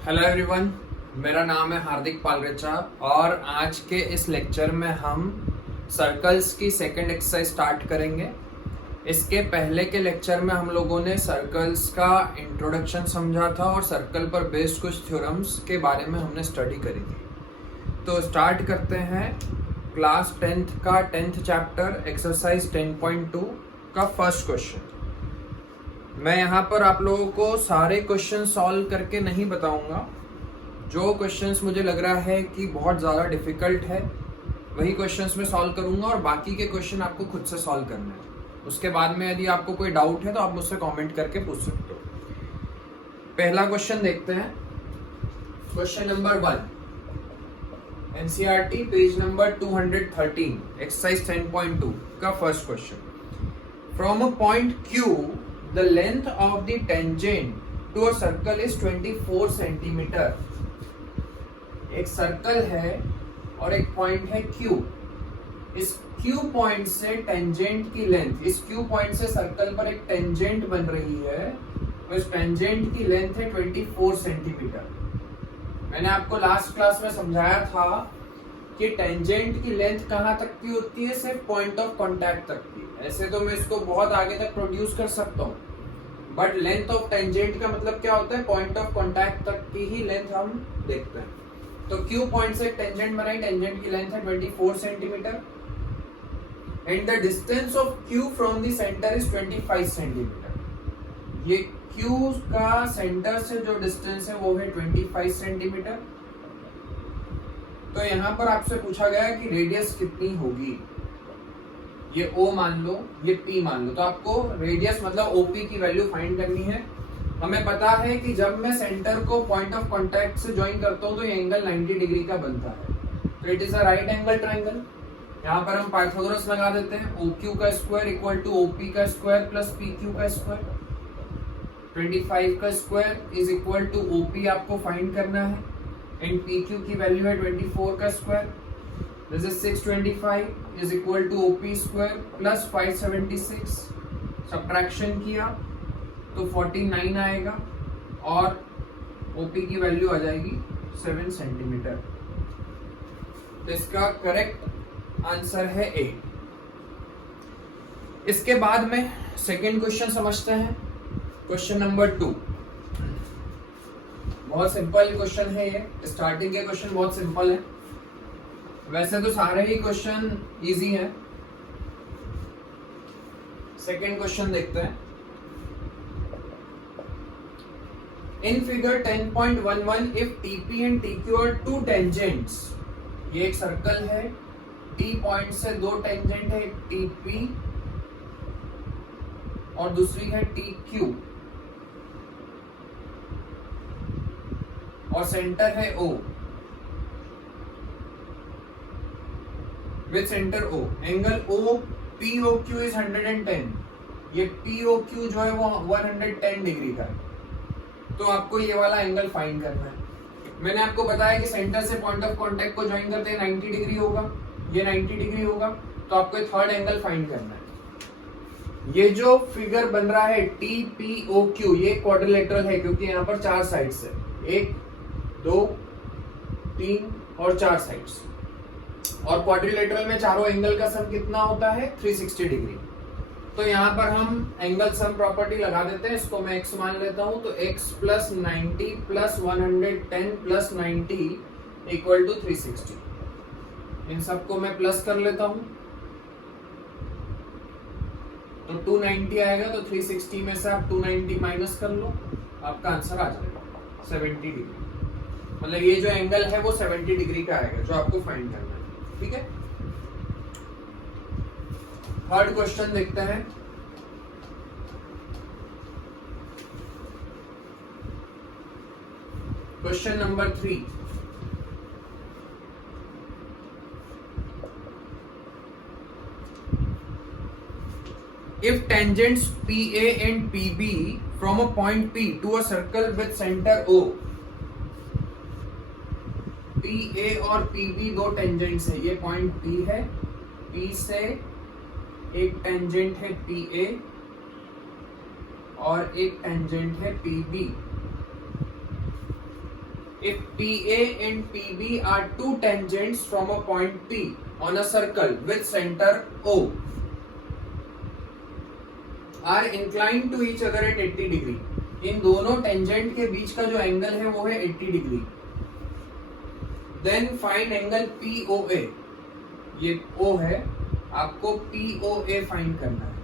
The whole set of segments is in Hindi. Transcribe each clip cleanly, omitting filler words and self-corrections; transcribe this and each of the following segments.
हेलो एवरीवन, मेरा नाम है हार्दिक पालरेचा और आज के इस लेक्चर में हम सर्कल्स की सेकंड एक्सरसाइज स्टार्ट करेंगे। इसके पहले के लेक्चर में हम लोगों ने सर्कल्स का इंट्रोडक्शन समझा था और सर्कल पर बेस्ड कुछ थ्योरम्स के बारे में हमने स्टडी करी थी। तो स्टार्ट करते हैं क्लास 10th का 10th चैप्टर एक्सरसाइज 10.2 का फर्स्ट क्वेश्चन। मैं यहाँ पर आप लोगों को सारे क्वेश्चन सॉल्व करके नहीं बताऊंगा। जो क्वेश्चंस मुझे लग रहा है कि बहुत ज़्यादा डिफिकल्ट है वही क्वेश्चंस मैं सॉल्व करूंगा और बाकी के क्वेश्चन आपको खुद से सॉल्व करना है। उसके बाद में यदि आपको कोई डाउट है तो आप मुझसे कमेंट करके पूछ सकते हो। पहला क्वेश्चन देखते हैं। Question number 1, NCERT page number 213, exercise 10.2 का first question. From a point Q the length of the tangent to a circle is 24 centimetre. एक सर्कल है और एक पॉइंट है Q। इस Q पॉइंट से टेंजेंट की लेंथ, इस Q पॉइंट से सर्कल पर एक टेंजेंट बन रही है और इस टेंजेंट की लेंथ है 24 सेंटीमीटर। मैंने आपको लास्ट क्लास में समझाया था कि टेंजेंट की लेंथ कहाँ तक की होती है, सिर्फ पॉइंट ऑफ कांटेक्ट तक की। ऐसे तो मैं इसको बहुत आगे तक प्रोड्यूस कर सकता हूँ, बट लेंथ ऑफ टेंजेंट का मतलब क्या होता है, पॉइंट ऑफ कांटेक्ट तक की ही लेंथ हम देखते हैं। तो Q पॉइंट से टेंजेंट बनाई, टेंजेंट की लेंथ है 24 centimetre and the distance of Q from the centre is 25 centimetre. ये Q का सेंटर से जो डिस्टेंस है वो है 25 सेंटीमीटर। तो यहाँ पर आपसे पूछा गया है कि रेडियस कितनी होगी। ये O मान लो, ये P मान लो, तो आपको रेडियस मतलब OP की वैल्यू फाइंड करनी है। हमें पता है कि जब मैं सेंटर को पॉइंट ऑफ कांटेक्ट से ज्वाइन करता हूँ तो ये एंगल 90 डिग्री का बनता है। तो it is a right angle triangle. यहाँ पर हम पाइथागोरस लगा देते हैं। OQ का स्क्वायर इक्वल टू OP का स्क्वायर प्लस PQ का स्क्वायर। 25 का square is equal to OP आपको फाइंड करना है एंड PQ की वैल्यू है 24 का square. This is 625 is equal to OP square plus 576। Subtraction किया तो 49 आएगा और OP की वैल्यू आ जाएगी 7 सेंटीमीटर। तो इसका करेक्ट आंसर है A। इसके बाद में सेकेंड क्वेश्चन समझते हैं। क्वेश्चन नंबर 2 बहुत सिंपल क्वेश्चन है। ये स्टार्टिंग के क्वेश्चन बहुत सिंपल है, वैसे तो सारे ही क्वेश्चन इजी हैं। सेकेंड क्वेश्चन देखते हैं। In figure 10.11 if TP and TQ are two tangents. ये एक सर्कल है, T पॉइंट से दो टेंजेंट है, TP और दूसरी है TQ और सेंटर है O with center O। Angle POQ is 110। ये POQ जो है वो 110 डिग्री का है। तो आपको ये वाला एंगल फाइंड करना है। मैंने आपको बताया कि सेंटर से पॉइंट ऑफ कांटेक्ट को ज्वाइन करते हैं 90 डिग्री होगा, ये 90 डिग्री होगा। तो आपको थर्ड एंगल फाइंड करना है। ये जो फिगर बन रहा है TPOQ, ये क्वाड्रिलेटरल है क्योंकि यहाँ पर 4 साइड्स है, 1 2 3 और 4 साइड्स। और क्वाड्रिलेटरल में चारों एंगल का सम कितना होता है, 360 डिग्री। तो यहाँ पर हम एंगल सम प्रॉपर्टी लगा देते हैं। इसको मैं x मान लेता हूँ। तो x plus 90 plus 110 plus 90 equal to 360। इन सबको मैं प्लस कर लेता हूँ तो 290 आएगा। तो 360 में से आप 290 माइनस कर लो, आपका आंसर आ जाएगा 70 डिग्री। मतलब ये जो एंगल है वो 70 डिग्री का आएगा जो आपको फाइंड करना है। ठीक है। थर्ड क्वेश्चन देखते हैं। Question number 3। If tangents PA and PB from a point P to a circle with center O। PA और PB दो टेंजेंट्स है। ये पॉइंट P है, P से एक टेंजेंट है PA और एक टेंजेंट है PB। if PA and PB are two tangents from a point P on a circle with center O are inclined to each other at 80 degree, इन दोनों टेंजेंट के बीच का जो एंगल है वो है 80 degree, then find angle POA, ये O है, आपको POA फाइंड करना है।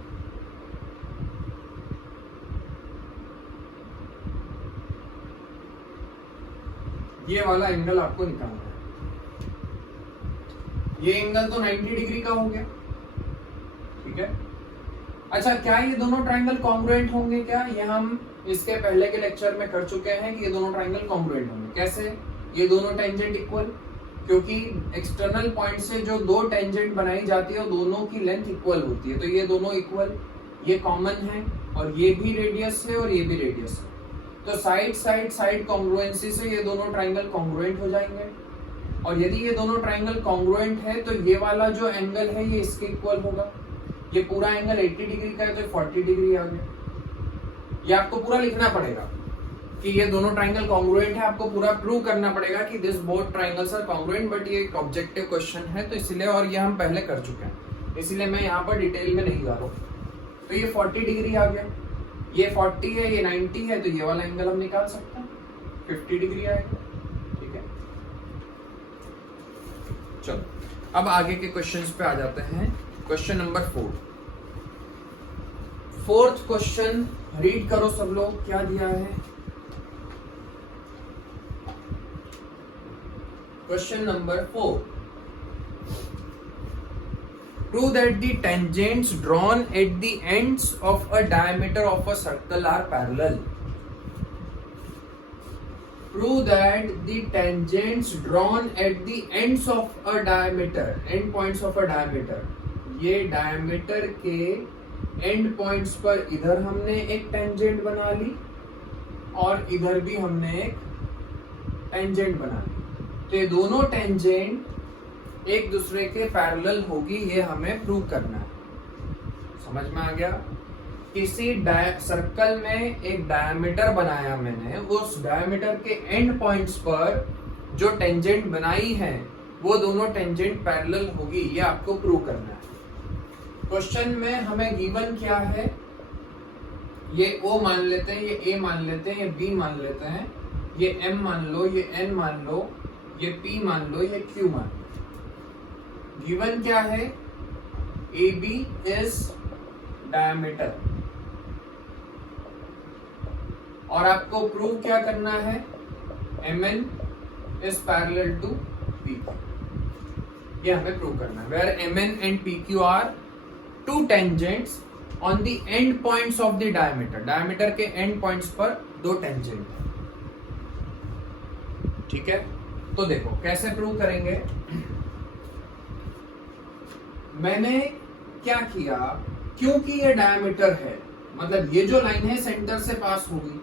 ये वाला एंगल आपको निकालना है। ये एंगल तो 90 डिग्री का हो गया, ठीक है। अच्छा, क्या ये दोनों ट्राइंगल कॉन्ग्रुएंट होंगे? क्या ये हम इसके पहले के लेक्चर में कर चुके हैं कि ये दोनों ट्राइंगल कॉन्ग्रुएंट होंगे। कैसे? ये दोनों टेंजेंट इक्वल, क्योंकि एक्सटर्नल पॉइंट से जो दो टेंजेंट बनाई जाती है वो दोनों की लेंथ इक्वल होती है, तो ये दोनों इक्वल, ये कॉमन है, और ये भी रेडियस है और ये भी रेडियस है, तो साइड साइड साइड कॉन्ग्रुएंसी से ये दोनों ट्राइंगल कॉन्ग्रुएंट हो जाएंगे। और यदि ये दोनों ट्राइंगल कॉन्ग्रुएंट है तो ये वाला जो एंगल है ये इसके इक्वल होगा। ये पूरा एंगल 80 डिग्री का है तो 40 डिग्री आ गया। ये आपको पूरा लिखना पड़ेगा कि ये दोनों ट्राइंगल कॉन्ग्रुएंट है, आपको पूरा प्रूव करना पड़ेगा कि this both triangles are congruent, but ये एक ऑब्जेक्टिव क्वेश्चन है तो इसलिए, और ये हम पहले कर चुके हैं, इसलिए मैं यहाँ पर डिटेल में नहीं जा रहा हूँ। तो ये 40 डिग्री आ गया, ये 40 है, ये 90 है, तो ये वाला एंगल हम निकाल सकते हैं, 50 डिग्री आएगा, ठीक है। चलो अब आगे के क्वेश्चंस पे आ जाते हैं। Question number 4, fourth question read करो सब लोग, क्या दिया है। Question number 4, prove that the tangents drawn at the ends of a diameter of a circle are parallel. Prove that the tangents drawn at the ends of a diameter, end points of a diameter, ये diameter के end points पर इधर हमने एक tangent बना ली और इधर भी हमने एक tangent बना ली, तो ये दोनों tangent एक दूसरे के पैरेलल होगी, ये हमें प्रूव करना है। समझ में आ गया? किसी सर्कल में एक डायमीटर बनाया मैंने, उस डायमीटर के एंड पॉइंट्स पर जो टेंजेंट बनाई है वो दोनों टेंजेंट पैरेलल होगी, ये आपको प्रूव करना है। क्वेश्चन में हमें गिवन क्या है, ये O मान लेते हैं, ये A मान लेते हैं, ये B मान लेते हैं, ये M मान लो, ये N मान लो, ये P मान लो, ये Q मान लो। गिवन क्या है? AB is diameter, और आपको प्रूव क्या करना है? MN is parallel to PQ, ये हमें प्रूव करना है। Where MN and PQ are two tangents on the end points of the diameter, diameter के end points पर दो टेंजेंट है, ठीक है। तो देखो कैसे प्रूव करेंगे। मैंने क्या किया, क्योंकि ये डायमीटर है, मतलब ये जो लाइन है सेंटर से पास होगी,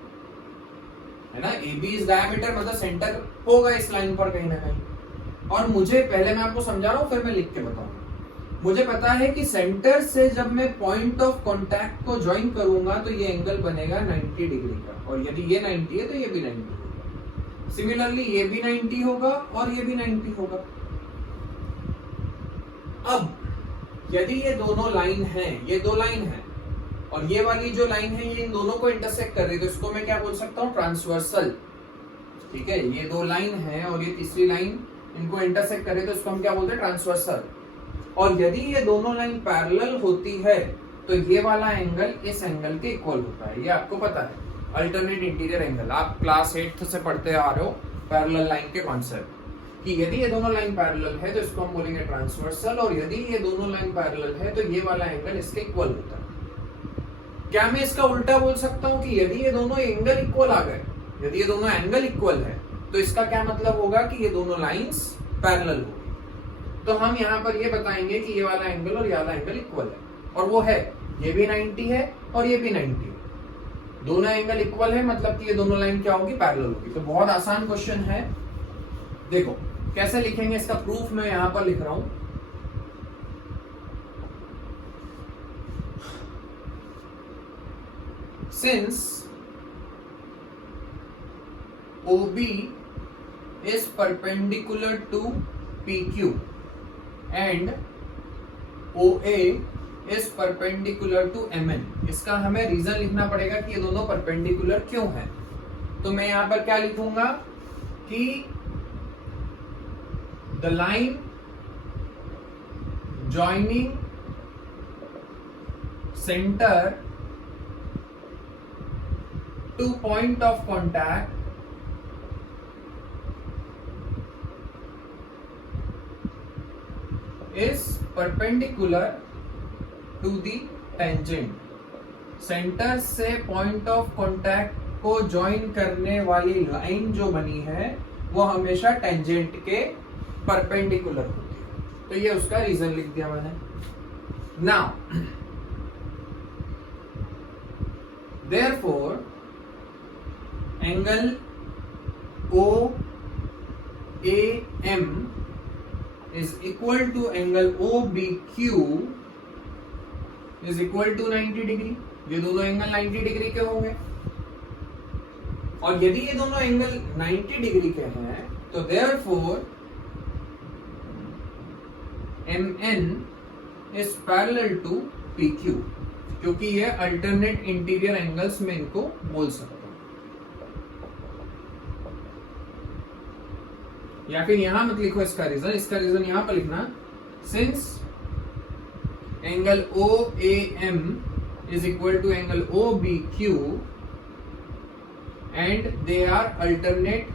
है ना। AB इज डायमीटर, मतलब सेंटर होगा इस लाइन पर कहीं ना कहीं। और मुझे, पहले मैं आपको समझा रहा हूं फिर मैं लिख के बताऊंगा। मुझे पता है कि सेंटर से जब मैं पॉइंट ऑफ कांटेक्ट को ज्वाइन करूंगा तो ये एंगल बनेगा 90 डिग्री का, और यदि ये 90 है तो ये भी 90 होगा। सिमिलरली ये भी 90 होगा और ये भी 90 होगा। अब यदि ये दोनों लाइन है, ये दो लाइन है, और ये वाली जो लाइन है ये इन दोनों को इंटरसेक्ट कर रही है, तो इसको मैं क्या बोल सकता हूँ? ट्रांसवर्सल, ठीक है। ये दो लाइन है और ये तीसरी लाइन इनको इंटरसेक्ट कर रही है, तो इसको हम क्या बोलते हैं? ट्रांसवर्सल। और यदि ये दोनों लाइन पैरेलल होती है तो ये वाला एंगल इस एंगल के इक्वल होता है, ये आपको पता है। अल्टरनेट इंटीरियर एंगल आप क्लास 8 से पढ़ते आ रहे हो, पैरेलल लाइन के कॉन्सेप्ट, कि यदि ये दोनों लाइन पैरेलल है तो इसको हम बोलेंगे ट्रांसवर्सल, और यदि ये दोनों लाइन पैरेलल है तो ये वाला एंगल इसके इक्वल होता है। क्या मैं इसका उल्टा बोल सकता हूं कि यदि ये दोनों एंगल इक्वल आ गए, यदि ये दोनों एंगल इक्वल है तो इसका क्या मतलब होगा कि ये दोनों लाइंस पैरेलल होगी। तो हम यहाँ पर ये बताएंगे कि ये वाला एंगल और ये वाला एंगल इक्वल है, और वो है, ये भी 90 है और ये भी 90 है, दोनों एंगल इक्वल है, मतलब कि ये दोनों लाइन क्या होगी? पैरेलल होगी। तो बहुत आसान क्वेश्चन है। देखो कैसे लिखेंगे, इसका प्रूफ मैं यहां पर लिख रहा हूं। Since OB is perpendicular to PQ and OA is perpendicular to MN। इसका हमें रीजन लिखना पड़ेगा कि ये दोनों परपेंडिकुलर क्यों हैं। तो मैं यहां पर क्या लिखूंगा कि the line joining centre to point of contact is perpendicular to the tangent। Centre से पॉइंट ऑफ कांटेक्ट को ज्वाइन करने वाली लाइन जो बनी है वो हमेशा टेंजेंट के परपेंडिकुलर होती है। तो ये उसका रीजन लिख दिया मैंने। Now therefore angle OAM is equal to angle OBQ is equal to 90 degree. ये दोनों एंगल 90 डिग्री के होंगे और यदि ये दोनों एंगल 90 डिग्री के हैं तो therefore MN is parallel to PQ, क्योंकि ये अल्टरनेट इंटीरियर एंगल्स में इनको बोल सकते हैं। या फिर यहां मत लिखो इसका रीजन यहां पर लिखना, since angle OAM is equal to angle OBQ and they are alternate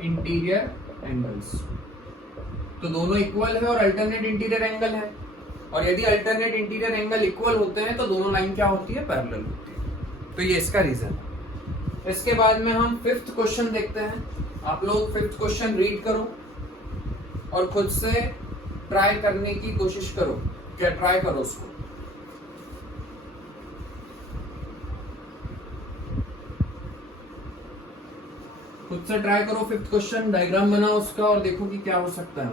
interior angles. तो दोनों इक्वल है और अल्टरनेट इंटीरियर एंगल है, और यदि अल्टरनेट इंटीरियर एंगल इक्वल होते हैं तो दोनों लाइन क्या होती है, पैरेलल होती है। तो ये इसका रीजन है। इसके बाद में हम फिफ्थ क्वेश्चन देखते हैं। आप लोग फिफ्थ क्वेश्चन रीड करो और खुद से ट्राई करने की कोशिश करो, क्या ट्राई करो उसको। खुद से ट्राई करो फिफ्थ क्वेश्चन, डायग्राम बनाओ उसका और देखो कि क्या हो सकता है।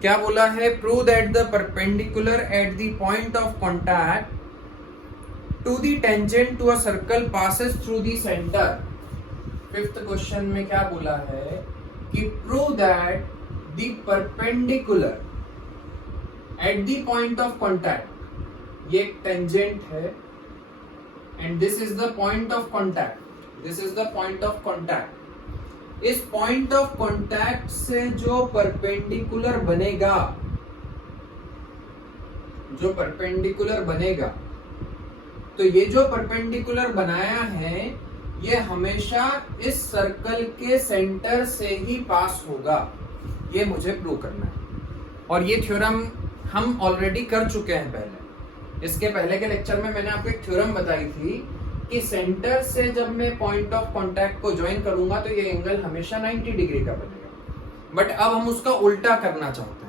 क्या बोला है, prove that the perpendicular at the point of contact to the tangent to a circle passes through the centre. Fifth question में क्या बोला है कि prove that the perpendicular at the point of contact, ये एक टेंजेंट है and this is the point of contact, this is the point of contact. इस पॉइंट ऑफ कॉन्टैक्ट से जो परपेंडिकुलर बनेगा, जो परपेंडिकुलर बनेगा, तो ये जो परपेंडिकुलर बनाया है ये हमेशा इस सर्कल के सेंटर से ही पास होगा। ये मुझे प्रूव करना है और ये थ्योरम हम ऑलरेडी कर चुके हैं पहले। इसके पहले के लेक्चर में मैंने आपको एक थ्योरम बताई थी कि सेंटर से जब मैं पॉइंट ऑफ कांटेक्ट को ज्वाइन करूंगा तो ये एंगल हमेशा 90 डिग्री का बनेगा। बट अब हम उसका उल्टा करना चाहते हैं।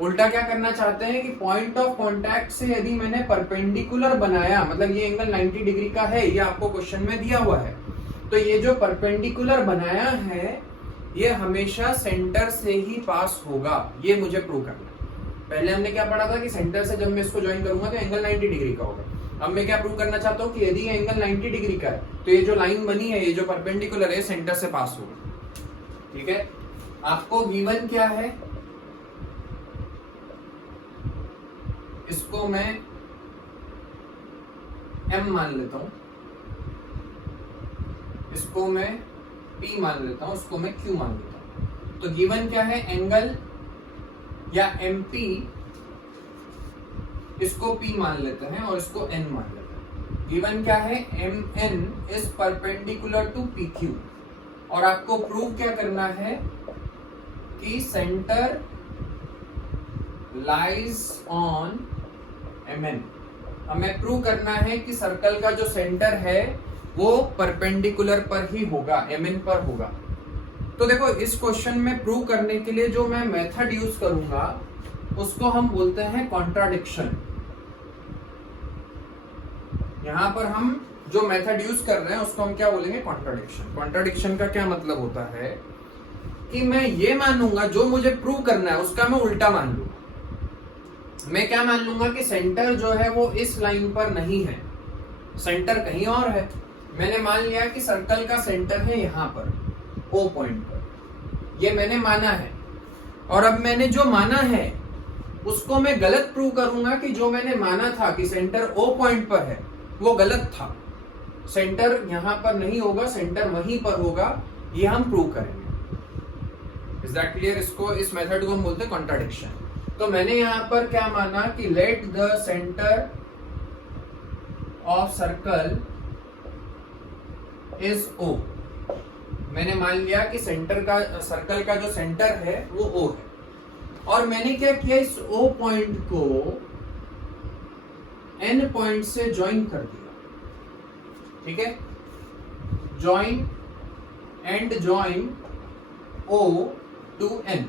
उल्टा क्या करना चाहते हैं कि पॉइंट ऑफ कांटेक्ट से यदि मैंने परपेंडिकुलर बनाया, मतलब ये एंगल 90 डिग्री का है, ये आपको क्वेश्चन में दिया हुआ है, तो ये जो परपेंडिकुलर बनाया है ये हमेशा सेंटर से ही पास होगा। ये मुझे प्रूव करना है। पहले हमने क्या पढ़ा था कि सेंटर से जब मैं इसको ज्वाइन करूंगा तो एंगल 90 डिग्री का होगा। अब मैं क्या प्रूव करना चाहता हूं कि यदि ये एंगल 90 डिग्री का है तो ये जो लाइन बनी है, ये जो परपेंडिकुलर है, सेंटर से पास होगा। ठीक है, आपको V1 क्या है, इसको मैं M मान लेता हूं, इसको मैं P मान लेता हूं, इसको मैं Q मान लेता हूं। तो गिवन क्या है, एंगल या MP, इसको P मान लेते हैं और इसको N मान लेते हैं। गिवन क्या है, MN is perpendicular to PQ, और आपको प्रूव क्या करना है कि सेंटर लाइज ऑन MN। हमें प्रूव करना है कि सर्कल का जो सेंटर है वो परपेंडिकुलर पर ही होगा, MN पर होगा। तो देखो, इस क्वेश्चन में प्रूव करने के लिए जो मैं मेथड यूज करूंगा उसको हम बोलते हैं कॉन्ट्राडिक्शन। यहां पर हम जो मेथड यूज कर रहे हैं उसको हम क्या बोलेंगे, कॉन्ट्राडिक्शन। कॉन्ट्राडिक्शन का क्या मतलब होता है कि मैं ये मानूंगा जो मुझे प्रूव करना है उसका मैं उल्टा मान लूंगा। मैं क्या मान लूंगा कि सेंटर जो है वो इस लाइन पर नहीं है, सेंटर कहीं और है। मैंने मान लिया कि सर्कल का सेंटर है यहाँ पर O पॉइंट पर, ये मैंने माना है। और अब मैंने जो माना है उसको मैं गलत प्रूव करूंगा कि जो मैंने माना था कि सेंटर O पॉइंट पर है वो गलत था। सेंटर यहाँ पर नहीं होगा, सेंटर वहीं पर होगा, ये हम प्रूव करेंगे। Is that clear? इसको, इस मेथड को हम बोलते हैं कॉन्ट्राडिक्शन। तो मैंने यहां पर क्या माना कि let the centre of circle is O। मैंने मान लिया कि सेंटर का, सर्कल का जो सेंटर है वो O है। और मैंने क्या किया, इस O पॉइंट को N पॉइंट से ज्वाइन कर दिया। ठीक है, join and join O to N।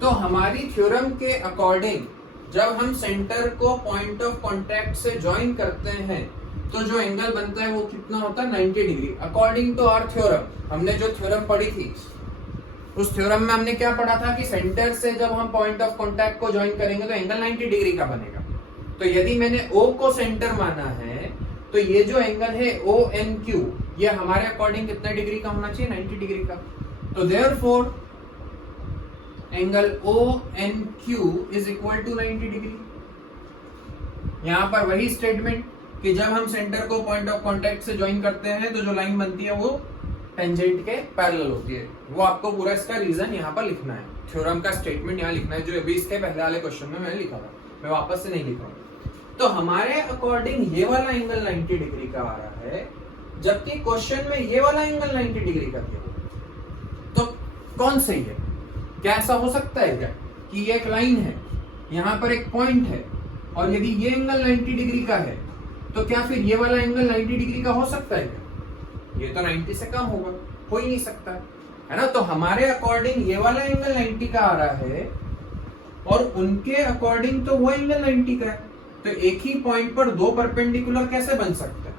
तो हमारी थ्योरम के अकॉर्डिंग जब हम सेंटर को पॉइंट ऑफ कॉन्टैक्ट से ज्वाइन करते हैं तो जो एंगल बनता है वो कितना होता है, 90 degree. According to our theorem, हमने जो थ्योरम पढ़ी थी उस थ्योरम में हमने क्या पढ़ा था कि सेंटर से जब हम पॉइंट ऑफ कॉन्टैक्ट को ज्वाइन करेंगे तो एंगल 90 डिग्री का बनेगा। तो यदि मैंने O को सेंटर माना है तो ये जो एंगल है ONQ, ये हमारे अकॉर्डिंग कितने डिग्री का होना चाहिए, 90 डिग्री का। तो therefore angle ONQ is equal to 90 degree. यहां पर वही स्टेटमेंट कि जब हम सेंटर को पॉइंट ऑफ कांटेक्ट से ज्वाइन करते हैं तो जो लाइन बनती है वो टेंजेंट के पैरेलल होती है। वो आपको पूरा इसका रीजन यहाँ पर लिखना है, थ्योरम का स्टेटमेंट यहाँ लिखना है, जो अभी इसके पहले वाले क्वेश्चन में मैंने लिखा था, मैं वापस से नहीं लिख रहा हूँ। तो हमारे अकॉर्डिंग ये वाला एंगल 90 डिग्री का आ रहा है, जबकि क्वेश्चन में ये वाला एंगल 90 डिग्री का दिया। तो कौन सही है? क्या ऐसा हो सकता है क्या कि ये एक लाइन है, यहाँ पर एक पॉइंट है, और यदि ये एंगल 90 डिग्री का है तो क्या फिर ये वाला एंगल 90 डिग्री का हो सकता है क्या? ये तो 90 से कम होगा, हो ही नहीं सकता है ना। तो हमारे अकॉर्डिंग ये वाला एंगल 90 का आ रहा है और उनके अकॉर्डिंग तो वो एंगल 90 का है। तो एक ही पॉइंट पर दो परपेंडिकुलर कैसे बन सकते हैं?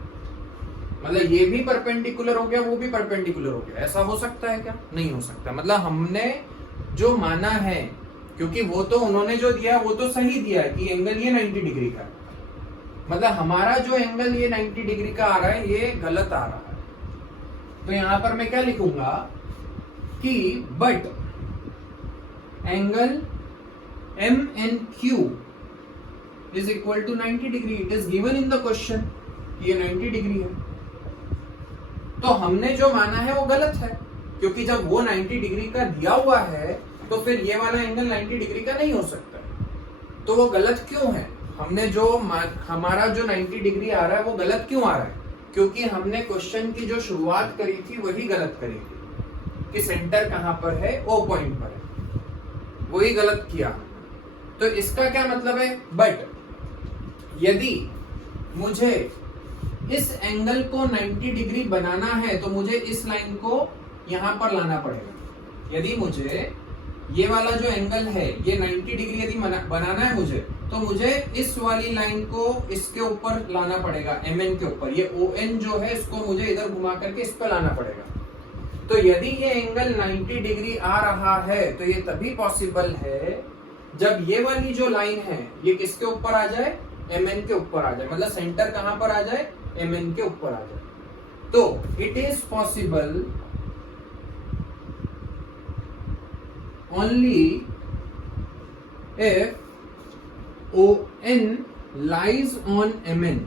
मतलब ये भी परपेंडिकुलर हो गया, वो भी परपेंडिकुलर हो गया, ऐसा हो सकता है क्या? नहीं हो सकता। मतलब हमने जो माना है, क्योंकि वो तो उन्होंने जो दिया वो तो सही दिया है कि एंगल ये 90 डिग्री का है, मतलब हमारा जो एंगल ये 90 डिग्री का आ रहा है ये गलत आ रहा है। तो यहां पर मैं क्या लिखूंगा कि but angle MNQ is equal to 90 degree, it is given in the question, ये 90 डिग्री है। तो हमने जो माना है वो गलत है, क्योंकि जब वो 90 डिग्री का दिया हुआ है तो फिर ये वाला एंगल 90 डिग्री का नहीं हो सकता है। तो वो गलत क्यों है? हमने जो हमारा जो 90 डिग्री आ रहा है वो गलत क्यों आ रहा है? क्योंकि हमने क्वेश्चन की जो शुरुआत करी थी वही गलत करी थी कि सेंटर कहां पर है, O पॉइंट पर है, वही गलत किया। तो इसका क्या मतलब है? बट यदि मुझे इस एंगल को 90 डिग्री बनाना है तो मुझे इस लाइन को यहां पर लाना पड़ेगा। यदि मुझे ये वाला जो एंगल है ये 90 डिग्री यदि बनाना है मुझे, तो मुझे इस वाली लाइन को इसके ऊपर लाना पड़ेगा, MN के ऊपर। ये ON जो है इसको मुझे इधर घुमा करके इस पर लाना पड़ेगा। तो यदि ये एंगल 90 डिग्री आ रहा है तो ये तभी पॉसिबल है जब ये वाली जो लाइन है ये किसके ऊपर आ जाए, MN के ऊपर आ जाए। मतलब सेंटर कहां पर आ जाए, MN के ऊपर आ जाए। तो it is possible only if ON lies on MN।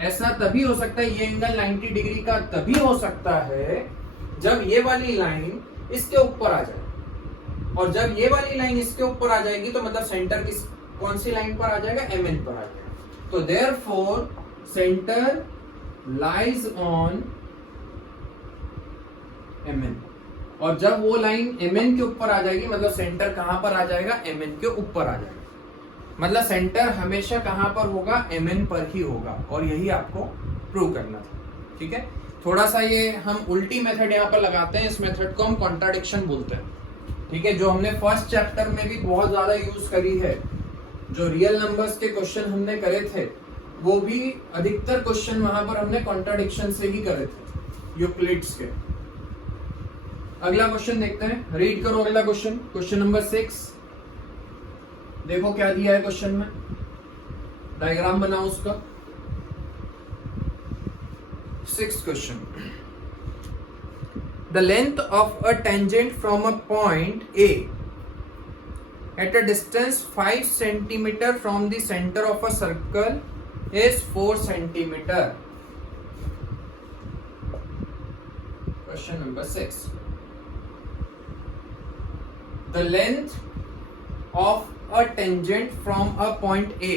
ऐसा तभी हो सकता है, ये एंगल 90 डिग्री का तभी हो सकता है जब ये वाली लाइन इसके ऊपर आ जाए, और जब ये वाली लाइन इसके ऊपर आ जाएगी तो मतलब सेंटर किस कौन सी लाइन पर आ जाएगा, MN पर आ जाएगा। तो therefore centre lies on MN, और जब वो लाइन MN के ऊपर आ जाएगी मतलब सेंटर कहां पर आ जाएगा, MN के ऊपर आ जाएगा। मतलब सेंटर हमेशा कहां पर होगा, MN पर ही होगा, और यही आपको प्रूव करना था। ठीक है, थोड़ा सा ये हम उल्टी मेथड यहाँ पर लगाते हैं, इस मेथड को हम कॉन्ट्राडिक्शन बोलते हैं। ठीक है, जो हमने फर्स्ट चैप्टर में भी बहुत ज्यादा यूज करी है, जो रियल नंबर्स के क्वेश्चन हमने करे थे वो भी अधिकतर क्वेश्चन वहां पर हमने कॉन्ट्राडिक्शन से ही करे थे, यूक्लिड्स के। अगला क्वेश्चन देखते हैं, रीड करो अगला क्वेश्चन, क्वेश्चन नंबर 6। देखो क्या दिया है क्वेश्चन में, डायग्राम बनाओ उसका। Sixth question. The length of a tangent from a point A at a distance 5 cm from the center of a circle is 4 cm. Question number 6. The length of a tangent from a point A.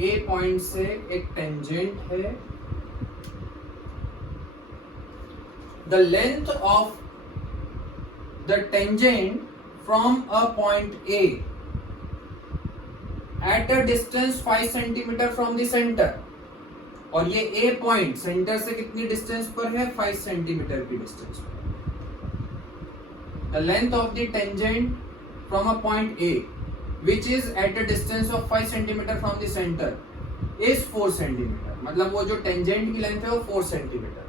A point से एक टेंजेंट है. The length of the tangent from a point A at a distance 5 cm from the center. और ये A पॉइंट सेंटर से कितनी डिस्टेंस पर है? 5 सेंटीमीटर की डिस्टेंस पर. The length of the tangent from a point A which is at a distance of 5 cm from the center is 4 cm. मतलब वो जो टेंजेंट की लेंथ है वो 4 सेंटीमीटर.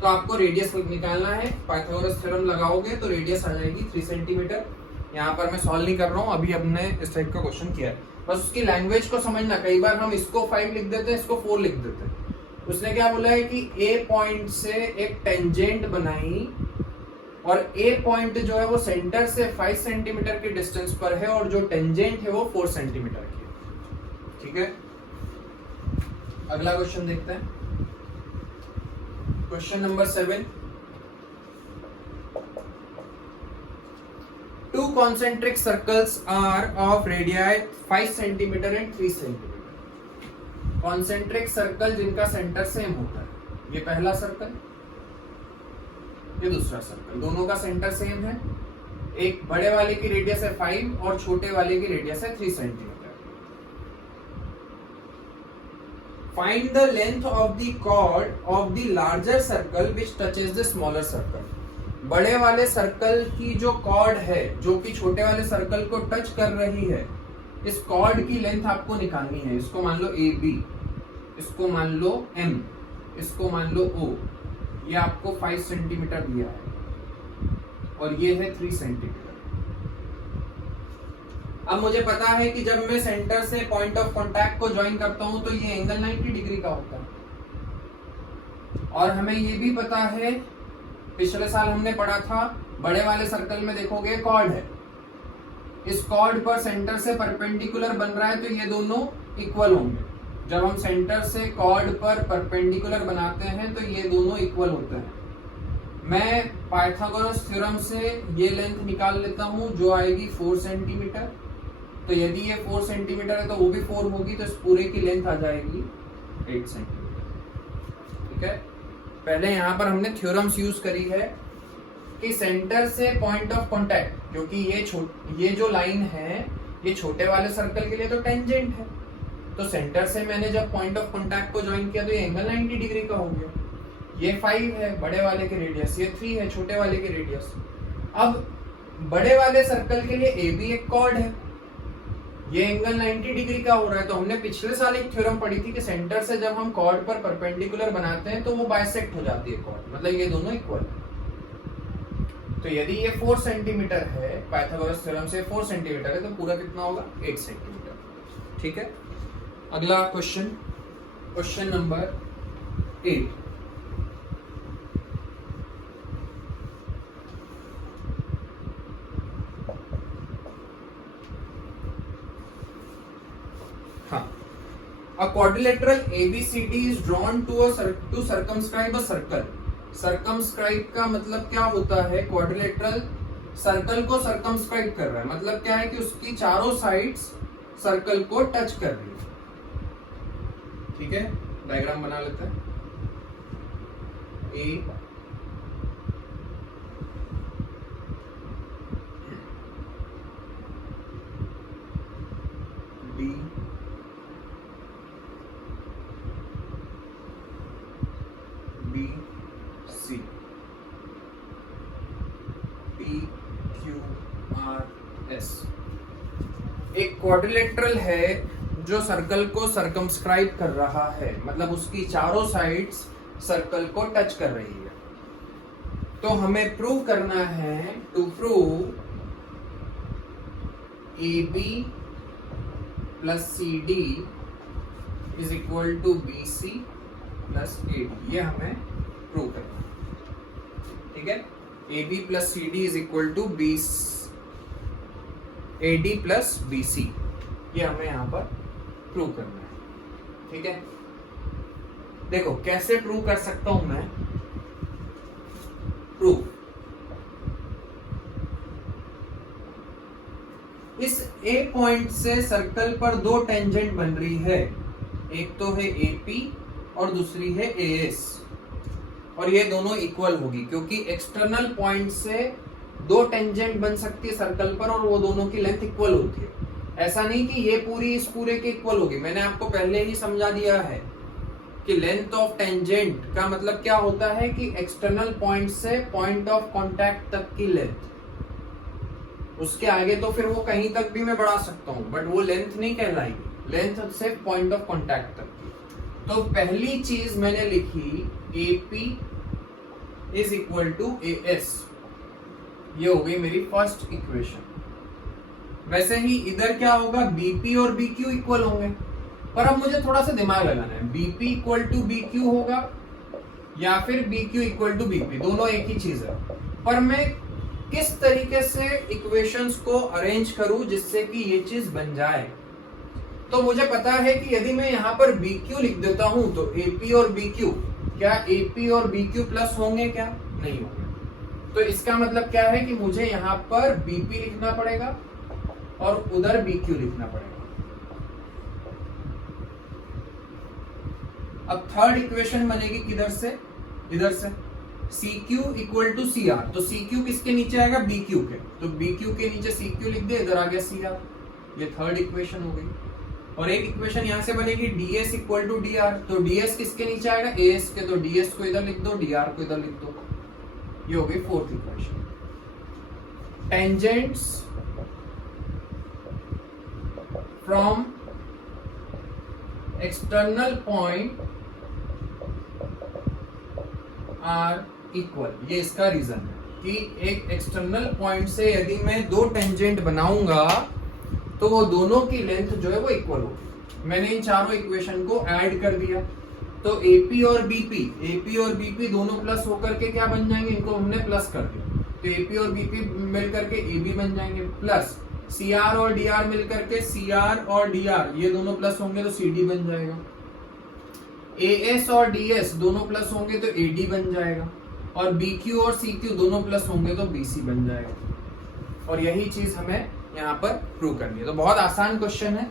तो आपको रेडियस निकालना है. पाइथागोरस थ्योरम लगाओगे तो रेडियस आ जाएगी 3 सेंटीमीटर. यहाँ पर मैं सॉल्व नहीं कर रहा हूँ, अभी हमने इस टाइप का क्वेश्चन किया है. बस उसकी लैंग्वेज को समझना. कई बार हम इसको 5 लिख देते हैं, इसको 4 लिख देते हैं. उसने क्या बोला है कि ए पॉइंट से एक टेंजेंट बनाई और ए पॉइंट जो है वो सेंटर से 5 सेंटीमीटर की डिस्टेंस पर है और जो टेंजेंट है वो 4 सेंटीमीटर की है. ठीक है, अगला क्वेश्चन देखते हैं. Question number 7. Two concentric circles are of radii 5 cm and 3 cm. Concentric circle जिनका सेंटर सेम होता है. ये पहला सर्कल, ये दूसरा सर्कल, दोनों का सेंटर सेम है. एक बड़े वाले की रेडियस है 5 और छोटे वाले की रेडियस है 3 centimetre. Find the length of the chord of the larger circle which touches the smaller circle. बड़े वाले सर्कल की जो कॉर्ड है जो कि छोटे वाले सर्कल को टच कर रही है, इस कॉर्ड की लेंथ आपको निकालनी है. इसको मान लो ए बी, इसको मान लो एम, इसको मान लो ओ. ये आपको 5 सेंटीमीटर दिया है और ये है 3 सेंटीमीटर. अब मुझे पता है कि जब मैं सेंटर से पॉइंट ऑफ कांटेक्ट को ज्वाइन करता हूं तो ये एंगल 90 डिग्री का होता है. और हमें ये भी पता है, पिछले साल हमने पढ़ा था, बड़े वाले सर्कल में देखोगे कॉर्ड है. इस कॉर्ड पर सेंटर से परपेंडिकुलर बन रहा है तो ये दोनों इक्वल होंगे. जब हम सेंटर से कॉर्ड पर परपेंडिकुलर बनाते हैं तो ये दोनों इक्वल होते हैं. मैं पाइथागोरस थ्योरम से ये लेंथ निकाल लेता हूं जो आएगी 4 सेंटीमीटर. तो यदि ये 4 सेंटीमीटर है तो वो भी 4 होगी, तो इस पूरे की लेंथ आ जाएगी 8 सेंटीमीटर. ठीक है, पहले यहाँ पर हमने थ्योरम्स यूज करी है कि सेंटर से पॉइंट ऑफ कांटेक्ट, क्योंकि ये जो लाइन है ये छोटे वाले सर्कल के लिए तो टेंजेंट है, तो सेंटर से मैंने जब पॉइंट ऑफ कांटेक्ट को ज्वाइन किया तो ये एंगल 90 डिग्री का हो गया. ये 5 है बड़े वाले के रेडियस, ये 3 है छोटे वाले के रेडियस. अब बड़े वाले सर्कल के लिए ए बी एक कॉर्ड है, ये एंगल 90 डिग्री का हो रहा है. तो हमने पिछले साल एक थ्योरम पढ़ी थी कि सेंटर से जब हम कॉर्ड पर परपेंडिकुलर बनाते हैं तो वो बाइसेक्ट हो जाती है कॉर्ड, मतलब ये दोनों इक्वल है. तो यदि ये 4 सेंटीमीटर है, पाइथागोरस थ्योरम से 4 सेंटीमीटर है, तो पूरा कितना होगा? 8 सेंटीमीटर. ठीक है, अगला question, question number 8. A quadrilateral ABCD is drawn to circumscribe a circle. Circumscribe का मतलब क्या होता है? क्वाड्रिलेटरल सर्कल को सर्कमस्क्राइब कर रहा है. मतलब क्या है कि उसकी चारों साइड्स सर्कल को टच कर रही है. ठीक है, डायग्राम बना लेते हैं. A B B C P Q R S. एक क्वाड्रिलेटरल है जो सर्कल को सर्कमस्क्राइब कर रहा है, मतलब उसकी चारों साइड्स सर्कल को टच कर रही है. तो हमें प्रूव करना है, to prove A B plus C D is equal to B C plus A D, ये हमें प्रूव करना है। ठीक है, A B plus C D is equal to B A D plus B C, ये हमें यहां पर प्रूव करना है। ठीक है, देखो कैसे प्रूव कर सकता हूं मैं। प्रूव, इस ए पॉइंट से सर्कल पर दो टेंजेंट बन रही है, एक तो है एपी और दूसरी है एएस, और ये दोनों इक्वल होगी क्योंकि एक्सटर्नल पॉइंट से दो टेंजेंट बन सकती है सर्कल पर और वो दोनों की लेंथ इक्वल होती है। ऐसा नहीं कि ये पूरी इस पूरे के इक्वल होगी, मैंने आपको पहले ही समझा दिया है कि लेंथ ऑफ टेंजेंट का मतलब क्या होता है कि एक्सटर्नल पॉइंट से पॉइंट ऑफ कांटेक्ट तक की लेंथ, उसके आगे तो फिर वो कहीं तक भी मैं बढ़ा सकता हूं, बट वो लेंथ नहीं कहलाएगी, लेंथ से पॉइंट ऑफ कांटेक्ट तक की। तो पहली चीज मैंने लिखी AP is equal to AS, ये हो गई मेरी फर्स्ट इक्वेशन। वैसे ही इधर क्या होगा, BP और BQ इक्वल होंगे, पर अब मुझे थोड़ा सा दिमाग लगाना है, BP इक्वल टू BQ होगा या फिर BQ इक्वल टू BP, दोनों एक ही चीज है, पर मैं किस तरीके से इक्वेशंस को अरेंज करूं जिससे कि ये चीज बन जाए। तो मुझे पता है कि यदि मैं यहाँ पर BQ लिख देता हूं तो AP और BQ, क्या AP और BQ प्लस होंगे, क्या नहीं होंगे। तो इसका मतलब क्या है कि मुझे यहाँ पर BP लिखना पड़ेगा और उधर BQ लिखना पड़ेगा। अब थर्ड इक्वेशन बनेगी किधर से, इधर से, CQ इक्वल टू CR, तो CQ किसके नीचे आएगा, BQ के, तो BQ के नीचे CQ लिख दे, इधर आ गया CR, ये थर्ड इक्वेशन हो गई। और एक इक्वेशन यहां से बनेगी DS इक्वल टू DR, तो DS किसके नीचे आएगा, AS के, तो DS को इधर लिख दो, DR को इधर लिख दो, ये हो गई fourth equation. Tangents from external point are equal, ये इसका रीजन है कि एक एक्सटर्नल पॉइंट से यदि मैं दो टेंजेंट बनाऊंगा तो वो दोनों की लेंथ जो है वो इक्वल होगी। मैंने इन चारों इक्वेशन को ऐड कर दिया, तो AP और BP दोनों प्लस होकर के क्या बन जाएंगे, इनको हमने प्लस कर दिया, तो AP और BP मिल करके AB बन जाएंगे, प्लस CR और DR मिल करके CR और DR ये दोनों प्लस होंगे तो CD बन जाएगा, AS और DS दोनों प्लस होंगे तो AD बन जाएगा, और BQ और CQ दोनों प्लस होंगे तो BC बन जाएगा। और यही चीज हमें यहाँ पर प्रूव करनी है। तो बहुत आसान क्वेश्चन है,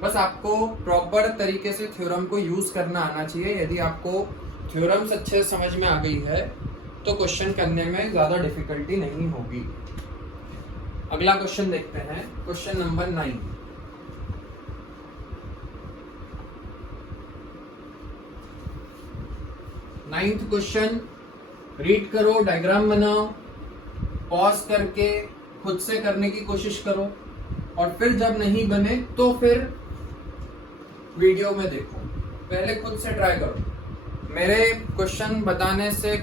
बस आपको प्रॉपर तरीके से थ्योरम को यूज करना आना चाहिए। यदि आपको थ्योरम्स अच्छे से समझ में आ गई है तो क्वेश्चन करने में ज्यादा डिफिकल्टी नहीं होगी। अगला क्वेश्चन देखते हैं, question number 9। Ninth question, read करो, डायग्राम बनाओ, पॉज करके खुद से करने की कोशिश करो, और फिर जब नहीं बने तो फिर वीडियो में देखो, पहले खुद से ट्राई करो। मेरे क्वेश्चन बताने से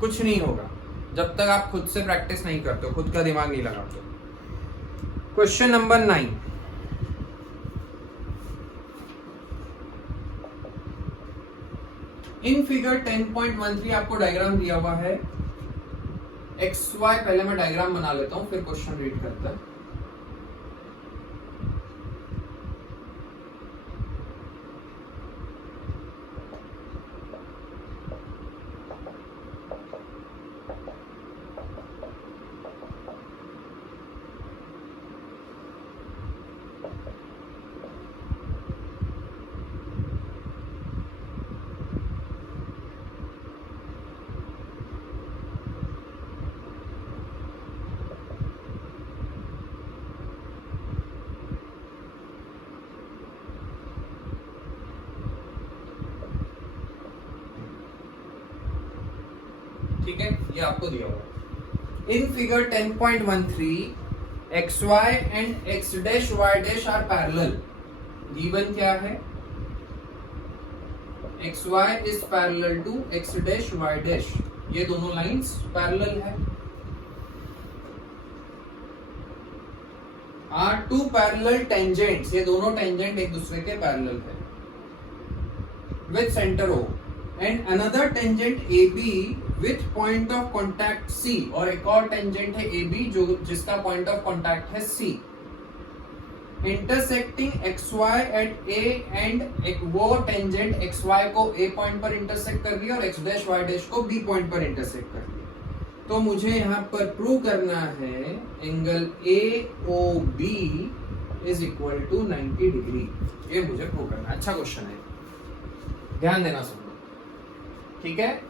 कुछ नहीं होगा जब तक आप खुद से प्रैक्टिस नहीं करते हो, खुद का दिमाग नहीं लगाते। क्वेश्चन नंबर 9, इन फिगर 10.13 आपको डायग्राम दिया हुआ है XY। पहले मैं डायग्राम बना लेता हूं फिर क्वेश्चन रीड करता है। ठीक है, ये आपको दिया हुआ। In figure 10.13 XY and X dash Y dash are parallel. Given क्या है, XY is parallel to X dash Y dash, ये दोनों लाइंस पैरेलल है। आर टू पैरेलल टेंजेंट्स, ये दोनों टेंजेंट एक दूसरे के पैरेलल है। with center O and another tangent AB with point of contact C, और एक और टेंजेंट है AB जो जिसका पॉइंट ऑफ कांटेक्ट है C, intersecting XY at A and वो टेंजेंट XY को A पॉइंट पर इंटरसेक्ट कर रही है और X डैश Y डैश को B पॉइंट पर इंटरसेक्ट कर रही है। तो मुझे यहाँ पर प्रूव करना है angle AOB is equal to 90 degree, ये मुझे प्रूव करना है। अच्छा क्वेश्चन है, ध्यान देना सब लोग, ठीक है।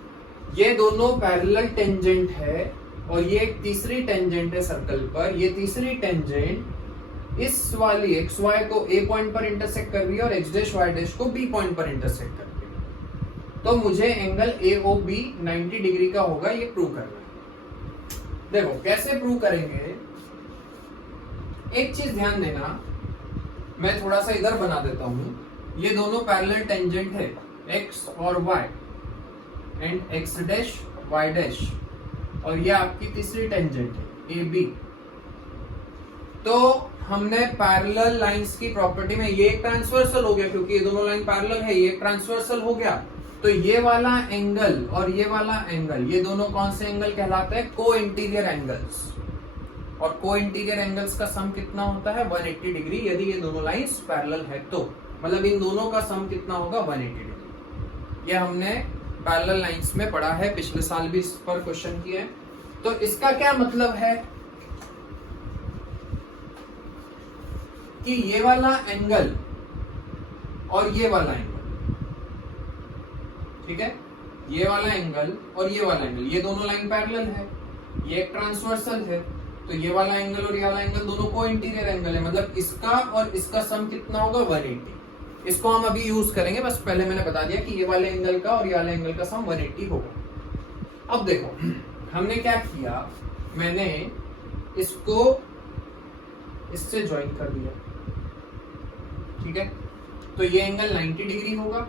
ये दोनों पैरेलल टेंजेंट है और ये एक तीसरी टेंजेंट है सर्कल पर। ये तीसरी टेंजेंट इस वाली XY को A पॉइंट पर इंटरसेक्ट कर रही है और X डैश Y डैश को B पॉइंट पर इंटरसेक्ट कर रही है। तो मुझे एंगल AOB 90 डिग्री का होगा, ये प्रूव करना है। देखो कैसे प्रूव करेंगे, एक चीज ध्यान देना, मैं थोड़ा सा इधर बना देता हूं। ये दोनों पैरेलल टेंजेंट है X और Y and X dash Y dash, और ये आपकी तीसरी टेंजेंट है AB। तो हमने पैरेलल लाइंस की प्रॉपर्टी में ये एक ट्रांसवर्सल हो गया, क्योंकि ये दोनों लाइन पैरेलल है, ये एक ट्रांसवर्सल हो गया। तो ये वाला एंगल और ये वाला एंगल, ये दोनों कौन से एंगल कहलाते हैं? को इंटीरियर एंगल्स। और को इंटीरियर एंगल्स का सम कितना होता है? 180 डिग्री, यदि ये दोनों लाइंस पैरेलल है तो। मतलब इन दोनों का सम कितना होगा? 180 डिग्री। ये हमने पैरेलल लाइंस में पढ़ा है, पिछले साल भी इस पर क्वेश्चन किए हैं। तो इसका क्या मतलब है कि ये वाला एंगल और ये वाला एंगल, ठीक है, ये वाला एंगल और ये वाला एंगल, ये दोनों लाइन पैरेलल है, ये एक ट्रांसवर्सल है। तो ये वाला एंगल और ये वाला एंगल दोनों को इंटीरियर एंगल है, मतलब इसका और इसका सम कितना होगा? 180। इसको हम अभी यूज करेंगे, बस पहले मैंने बता दिया कि ये वाले एंगल का और ये वाले एंगल का सम 180 होगा। अब देखो हमने क्या किया, मैंने इसको इससे ज्वाइन कर दिया, ठीक है। तो ये एंगल 90 डिग्री होगा,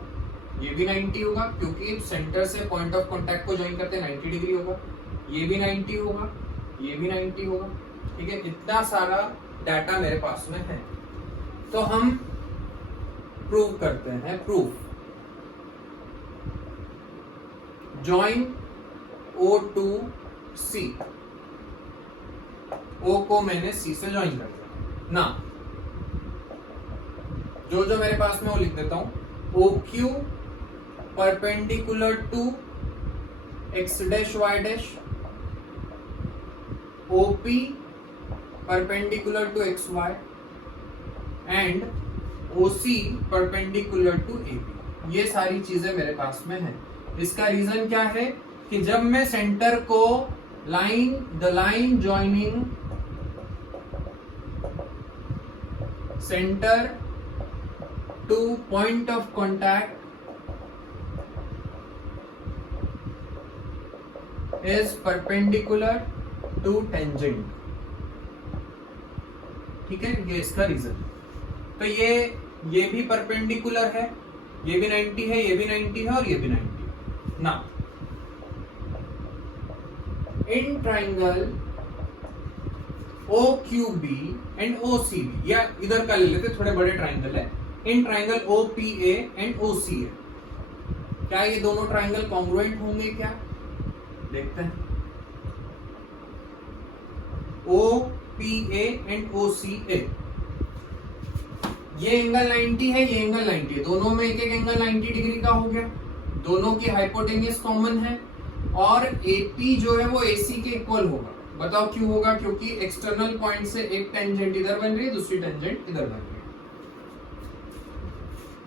ये भी 90 होगा, क्योंकि सेंटर से पॉइंट ऑफ कांटेक्ट को ज्वाइन करते 90 डिग्री होगा। ये भी 90 होगा, ये भी 90 होगा, ठीक है। इतना सारा डाटा मेरे पास में है, तो हम प्रूव करते हैं। Proof, join O to C, O को मैंने C से ज्वाइन कर दिया ना, जो मेरे पास में वो लिख देता हूं। OQ perpendicular to X dash Y dash, OP perpendicular to XY and OC perpendicular to AB। ये सारी चीजें मेरे पास में है। इसका रीजन क्या है कि जब मैं सेंटर को the line joining centre to point of contact is perpendicular to tangent, ठीक है, ये इसका रीजन। तो ये भी परपेंडिकुलर है, ये भी 90 है, ये भी 90 है और ये भी 90 है ना। In triangle OQB and OCB, या इधर का ले लेते, थोड़े बड़े ट्राइंगल है। In triangle OPA and OCA, क्या ये दोनों ट्राइंगल कॉन्ग्रुएंट होंगे? क्या देखते हैं। OPA एंड OCA, ये एंगल 90 है, ये एंगल 90 है, दोनों में एक एक एंगल 90 डिग्री का हो गया। दोनों की हाइपोटेन्यूज कॉमन है और AP जो है वो AC के इक्वल होगा। बताओ क्यों होगा? क्योंकि एक्सटर्नल पॉइंट से एक टेंजेंट इधर बन रही है, दूसरी टेंजेंट इधर बन रही है।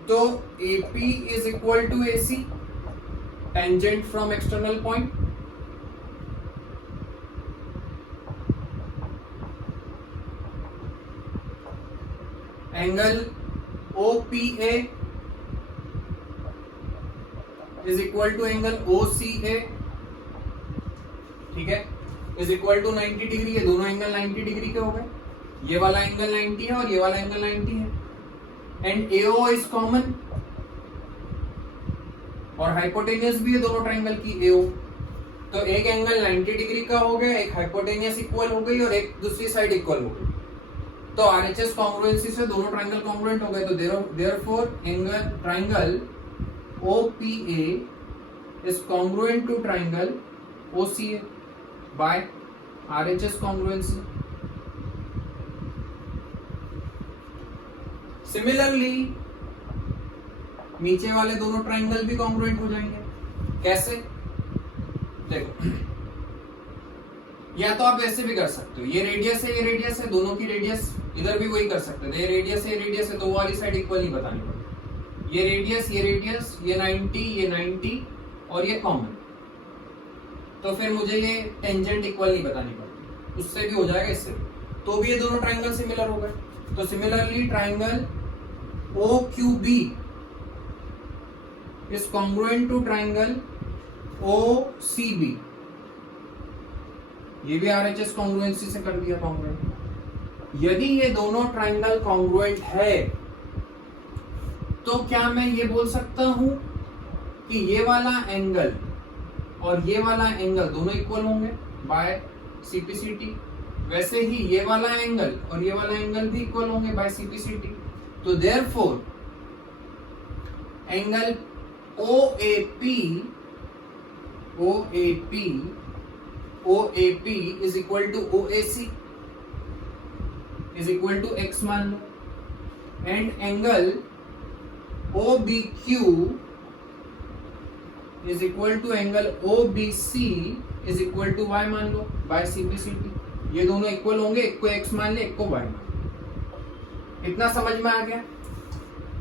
तो AP is equal to AC, tangent from external point. Angle OPA is equal to angle OCA, ठीक है, इज इक्वल टू 90 डिग्री। ये दोनों एंगल 90 डिग्री के हो गए। ये वाला एंगल 90 है और ये वाला एंगल 90 है। एंड AO इज कॉमन और हाइपोटेन्यूज भी है दोनों ट्राइंगल की AO। तो एक एंगल 90 डिग्री का हो गया, एक हाइपोटेन्यूज इक्वल हो गई और एक दूसरी साइड इक्वल हो गई। तो RHS कॉन्ग्रुएंसी से दोनों ट्राइंगल कॉन्ग्रुएंट हो गए। तो therefore angle triangle OPA is congruent to triangle OCA by RHS congruency. Similarly, नीचे वाले दोनों ट्राइंगल भी कॉन्ग्रुएंट हो जाएंगे। कैसे? देखो, या तो आप ऐसे भी कर सकते हो, ये रेडियस है, ये रेडियस है, दोनों की रेडियस इधर भी वही कर सकते थे, ये रेडियस है, ये रेडियस है, तो वो वाली साइड इक्वल ही बतानी पड़ेगी। ये रेडियस, ये रेडियस, ये 90, ये 90 और ये कॉमन, तो फिर मुझे ये टेंजेंट इक्वल नहीं बतानी पड़ती, उससे भी हो जाएगा, इससे भी, तो भी ये दोनों ट्राइंगल सिमिलर हो गए। तो similarly triangle OQB is congruent to triangle OCB, ये भी RHS कॉन्ग्रुएंसी से कर दिया कॉन्ग्रुएंट। यदि ये दोनों ट्राइंगल कॉन्ग्रुएंट है तो क्या मैं ये बोल सकता हूं कि ये वाला एंगल और ये वाला एंगल दोनों इक्वल होंगे बाय CPCT, वैसे ही ये वाला एंगल और ये वाला एंगल भी इक्वल होंगे बाय CPCT। तो therefore angle OAP is equal to OAC is equal to X मान लो, and angle OBQ is equal to angle OBC is equal to Y मान लो बाय CPCT। ये दोनों इक्वल होंगे, एक को X मान ले, एक को Y मान ले। इतना समझ में आ गया?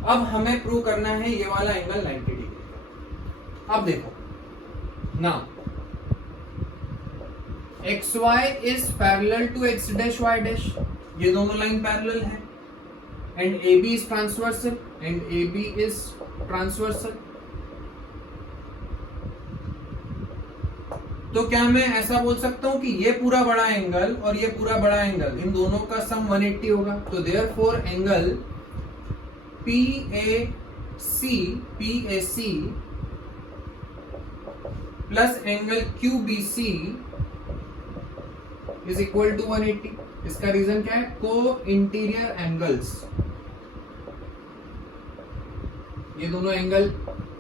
अब हमें प्रूव करना है ये वाला एंगल 90 डिग्री। अब देखो ना, XY is parallel to X dash Y dash, ये दोनों लाइन पैरेलल है, and AB is transversal and AB is transversal। तो क्या मैं ऐसा बोल सकता हूं कि ये पूरा बड़ा एंगल और ये पूरा बड़ा एंगल, इन दोनों का सम 180 होगा? तो therefore angle PAC plus angle QBC is equal to 180। इसका रीजन क्या है? को इंटीरियर एंगल्स, ये दोनों एंगल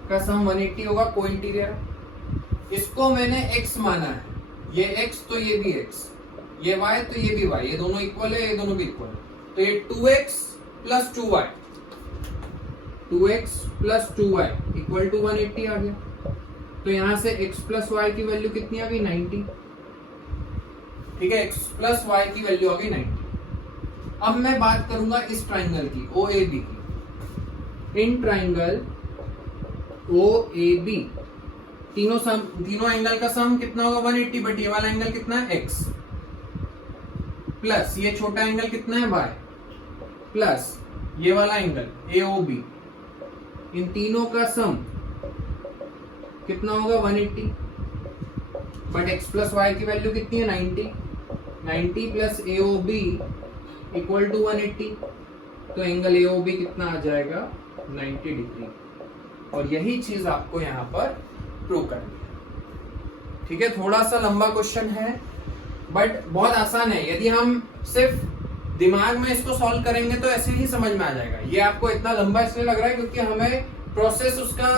का सम 180 होगा, को इंटीरियर। इसको मैंने x माना है, ये x तो ये भी x, ये y तो ये भी y, ये दोनों इक्वल है, ये दोनों भी इक्वल है, तो ये 2x plus 2y, 2x plus 2y equal to 180 आ गया। तो यहां से x प्लस y की वैल्यू कितनी आ गई? 90। ठीक है, x प्लस y की वैल्यू आ गई 90। अब मैं बात करूंगा इस ट्राइंगल की, OAB की। इन ट्राइंगल OAB तीनों एंगल का सम कितना होगा? 180, बट ये वाला एंगल कितना है? x, प्लस ये छोटा एंगल कितना है? y, प्लस ये वाला एंगल AOB, इन तीनों का सम कितना होगा? 180, बट x प्लस y की वैल्यू कितनी है? 90। 90 प्लस AOB इक्वल टू 180, तो एंगल AOB कितना आ जाएगा? 90 डिग्री। और यही चीज आपको यहाँ पर प्रूव करनी है। ठीक है, थोड़ा सा लंबा क्वेश्चन है बट बहुत आसान है। यदि हम सिर्फ दिमाग में इसको सॉल्व करेंगे तो ऐसे ही समझ में आ जाएगा। ये आपको इतना लंबा इसलिए लग रहा है क्योंकि हमें प्रोसेस उसका,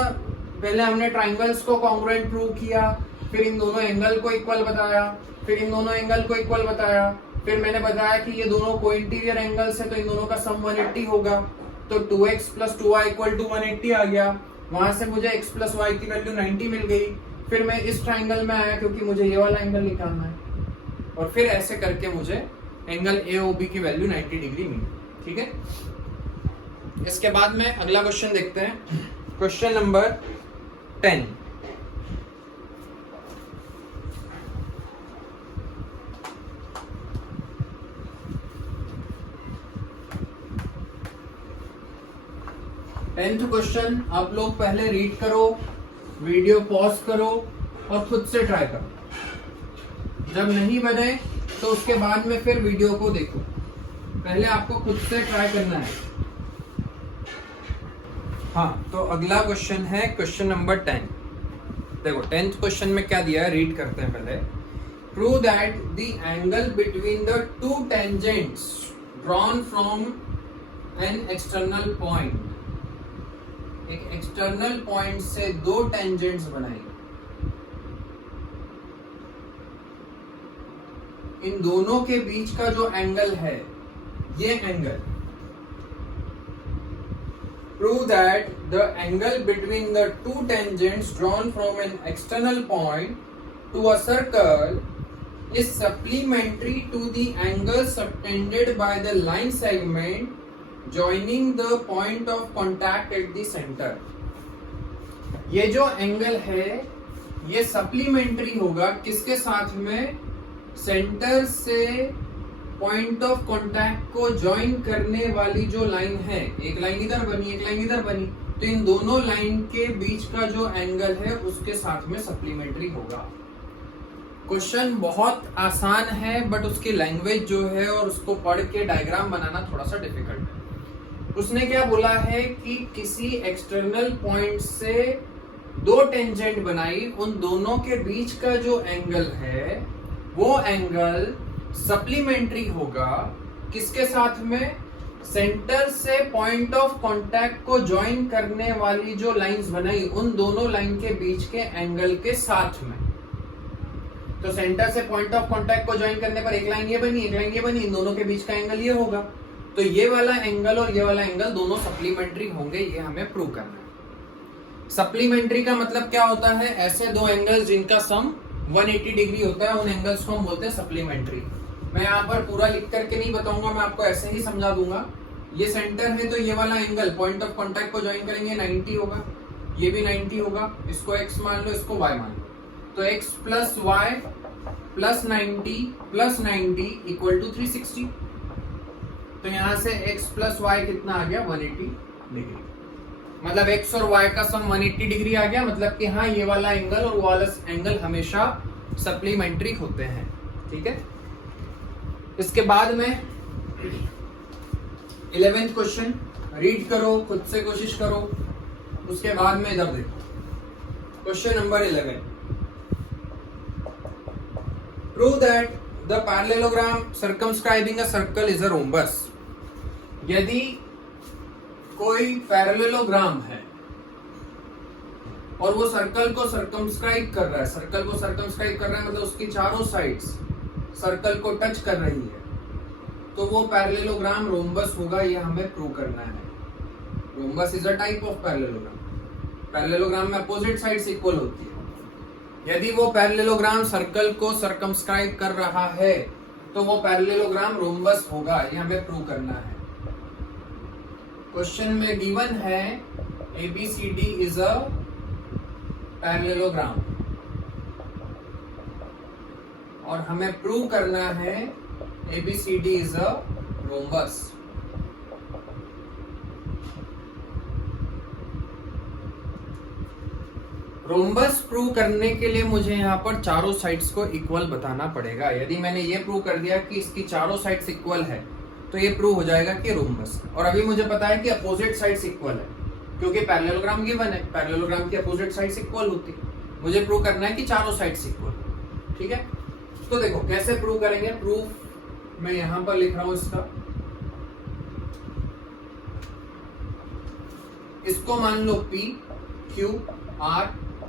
पहले हमने ट्राइंगल्स को कॉन्ग्रुएंट प्रूव किया, फिर इन दोनों एंगल को इक्वल बताया, फिर इन दोनों एंगल को इक्वल बताया, फिर मैंने बताया कि ये दोनों को इंटीरियर एंगल्स है तो इन दोनों का सम 180 होगा, तो 2x plus 2y equal to 180 आ गया। वहां से मुझे x प्लस y की वैल्यू 90 मिल गई। फिर मैं इस ट्राइंगल में आया क्योंकि मुझे ये वाला एंगल निकालना है, और फिर ऐसे करके मुझे एंगल AOB की वैल्यू 90 डिग्री मिली। ठीक है, इसके बाद में अगला क्वेश्चन देखते हैं, क्वेश्चन नंबर 10। टेंथ क्वेश्चन आप लोग पहले रीड करो, वीडियो पॉज करो और खुद से ट्राई करो। जब नहीं बने तो उसके बाद में फिर वीडियो को देखो, पहले आपको खुद से ट्राई करना है। हाँ, तो अगला क्वेश्चन है क्वेश्चन नंबर 10। देखो 10th क्वेश्चन में क्या दिया है, रीड करते हैं पहले। Prove that the angle between the two tangents drawn from an external point एक एक्सटर्नल पॉइंट से दो टेंजेंट्स बनाई, इन दोनों के बीच का जो एंगल है ये angle, prove that the angle between the two tangents drawn from an external point to a circle is supplementary to the angle subtended by the line segment joining the point of contact at the center. ये जो एंगल है ये सप्लीमेंट्री होगा किसके साथ में? सेंटर से पॉइंट ऑफ कांटेक्ट को ज्वाइन करने वाली जो लाइन है, एक लाइन इधर बनी एक लाइन इधर बनी, तो इन दोनों लाइन के बीच का जो एंगल है उसके साथ में सप्लीमेंट्री होगा। क्वेश्चन बहुत आसान है बट उसकी लैंग्वेज जो है और उसको पढ़ के डायग्राम बनाना थोड़ा सा डिफिकल्ट है। उसने क्या बोला है कि किसी एक्सटर्नल पॉइंट से दो टेंजेंट बनाई, उन दोनों के बीच का जो एंगल है वो एंगल सप्लीमेंट्री होगा किसके साथ में? सेंटर से पॉइंट ऑफ कांटेक्ट को ज्वाइन करने वाली जो लाइंस बनाई उन दोनों लाइन के बीच के एंगल के साथ में। तो सेंटर से पॉइंट ऑफ कांटेक्ट को ज्वाइन करने पर एक लाइन ये बनी एक लाइन ये बनी, इन दोनों के बीच का एंगल ये होगा, तो ये वाला एंगल और ये वाला एंगल दोनों सप्लीमेंट्री होंगे, ये हमें प्रूव करना है। सप्लीमेंट्री का मतलब क्या होता है? ऐसे दो एंगल्स जिनका सम 180 डिग्री होता है उन एंगल्स को हम बोलते हैं सप्लीमेंट्री। मैं यहाँ पर पूरा लिख करके नहीं बताऊंगा, मैं आपको ऐसे ही समझा दूंगा। ये सेंटर है तो ये वाला एंगल पॉइंट ऑफ कांटेक्ट को ज्वाइन करेंगे 90 होगा, ये भी 90 होगा, इसको x मान लो इसको y मान लो, तो x plus y plus 90 equal to 360। तो यहाँ से x प्लस y कितना आ गया? 180 डिग्री। मतलब x और y का सम 180 डिग्री आ गया, मतलब कि हाँ ये वाला एंगल और वो वाला एंगल हमेशा सप्लीमेंट्री होते हैं। ठीक है, इसके बाद में 11th क्वेश्चन रीड करो, खुद से कोशिश करो, उसके बाद में इधर देखो। Question number 11, prove that the parallelogram circumscribing a circle is a rhombus. यदि कोई पैरेललोग्राम है और वो सर्कल को सर्कमस्क्राइब कर रहा है, सर्कल को सर्कमस्क्राइब कर रहा है मतलब उसकी चारों साइड्स सर्कल को टच कर रही है, तो वो पैरेललोग्राम रोम्बस होगा, ये हमें प्रूव करना है। Rhombus is a type of parallelogram. Parallelogram में अपोजिट साइड्स इक्वल होती है। यदि वो पैरेललोग्राम सर्कल को सर्कमस्क्राइब कर रहा है तो वो पैरेललोग्राम रोम्बस होगा, ये हमें प्रूव करना है। क्वेश्चन में गिवन है ABCD इज अ पैरेललोग्राम और हमें प्रूव करना है ABCD is a rhombus. Rhombus prove करने के लिए मुझे यहाँ पर चारों साइड्स को इक्वल बताना पड़ेगा। यदि मैंने ये प्रूव कर दिया कि इसकी चारों साइड्स इक्वल है तो ये प्रूव हो जाएगा कि रोम्बस। और अभी मुझे पता है कि अपोजिट साइड्स इक्वल है क्योंकि पैरेललोग्राम गिवन है, पैरेललोग्राम की अपोजिट साइड्स इक्वल होती है। मुझे प्रूव करना है कि चारों साइड्स इक्वल। ठीक है, तो देखो कैसे प्रूव करेंगे। प्रूफ मैं यहां पर लिख रहा हूं इसको मान लो P Q R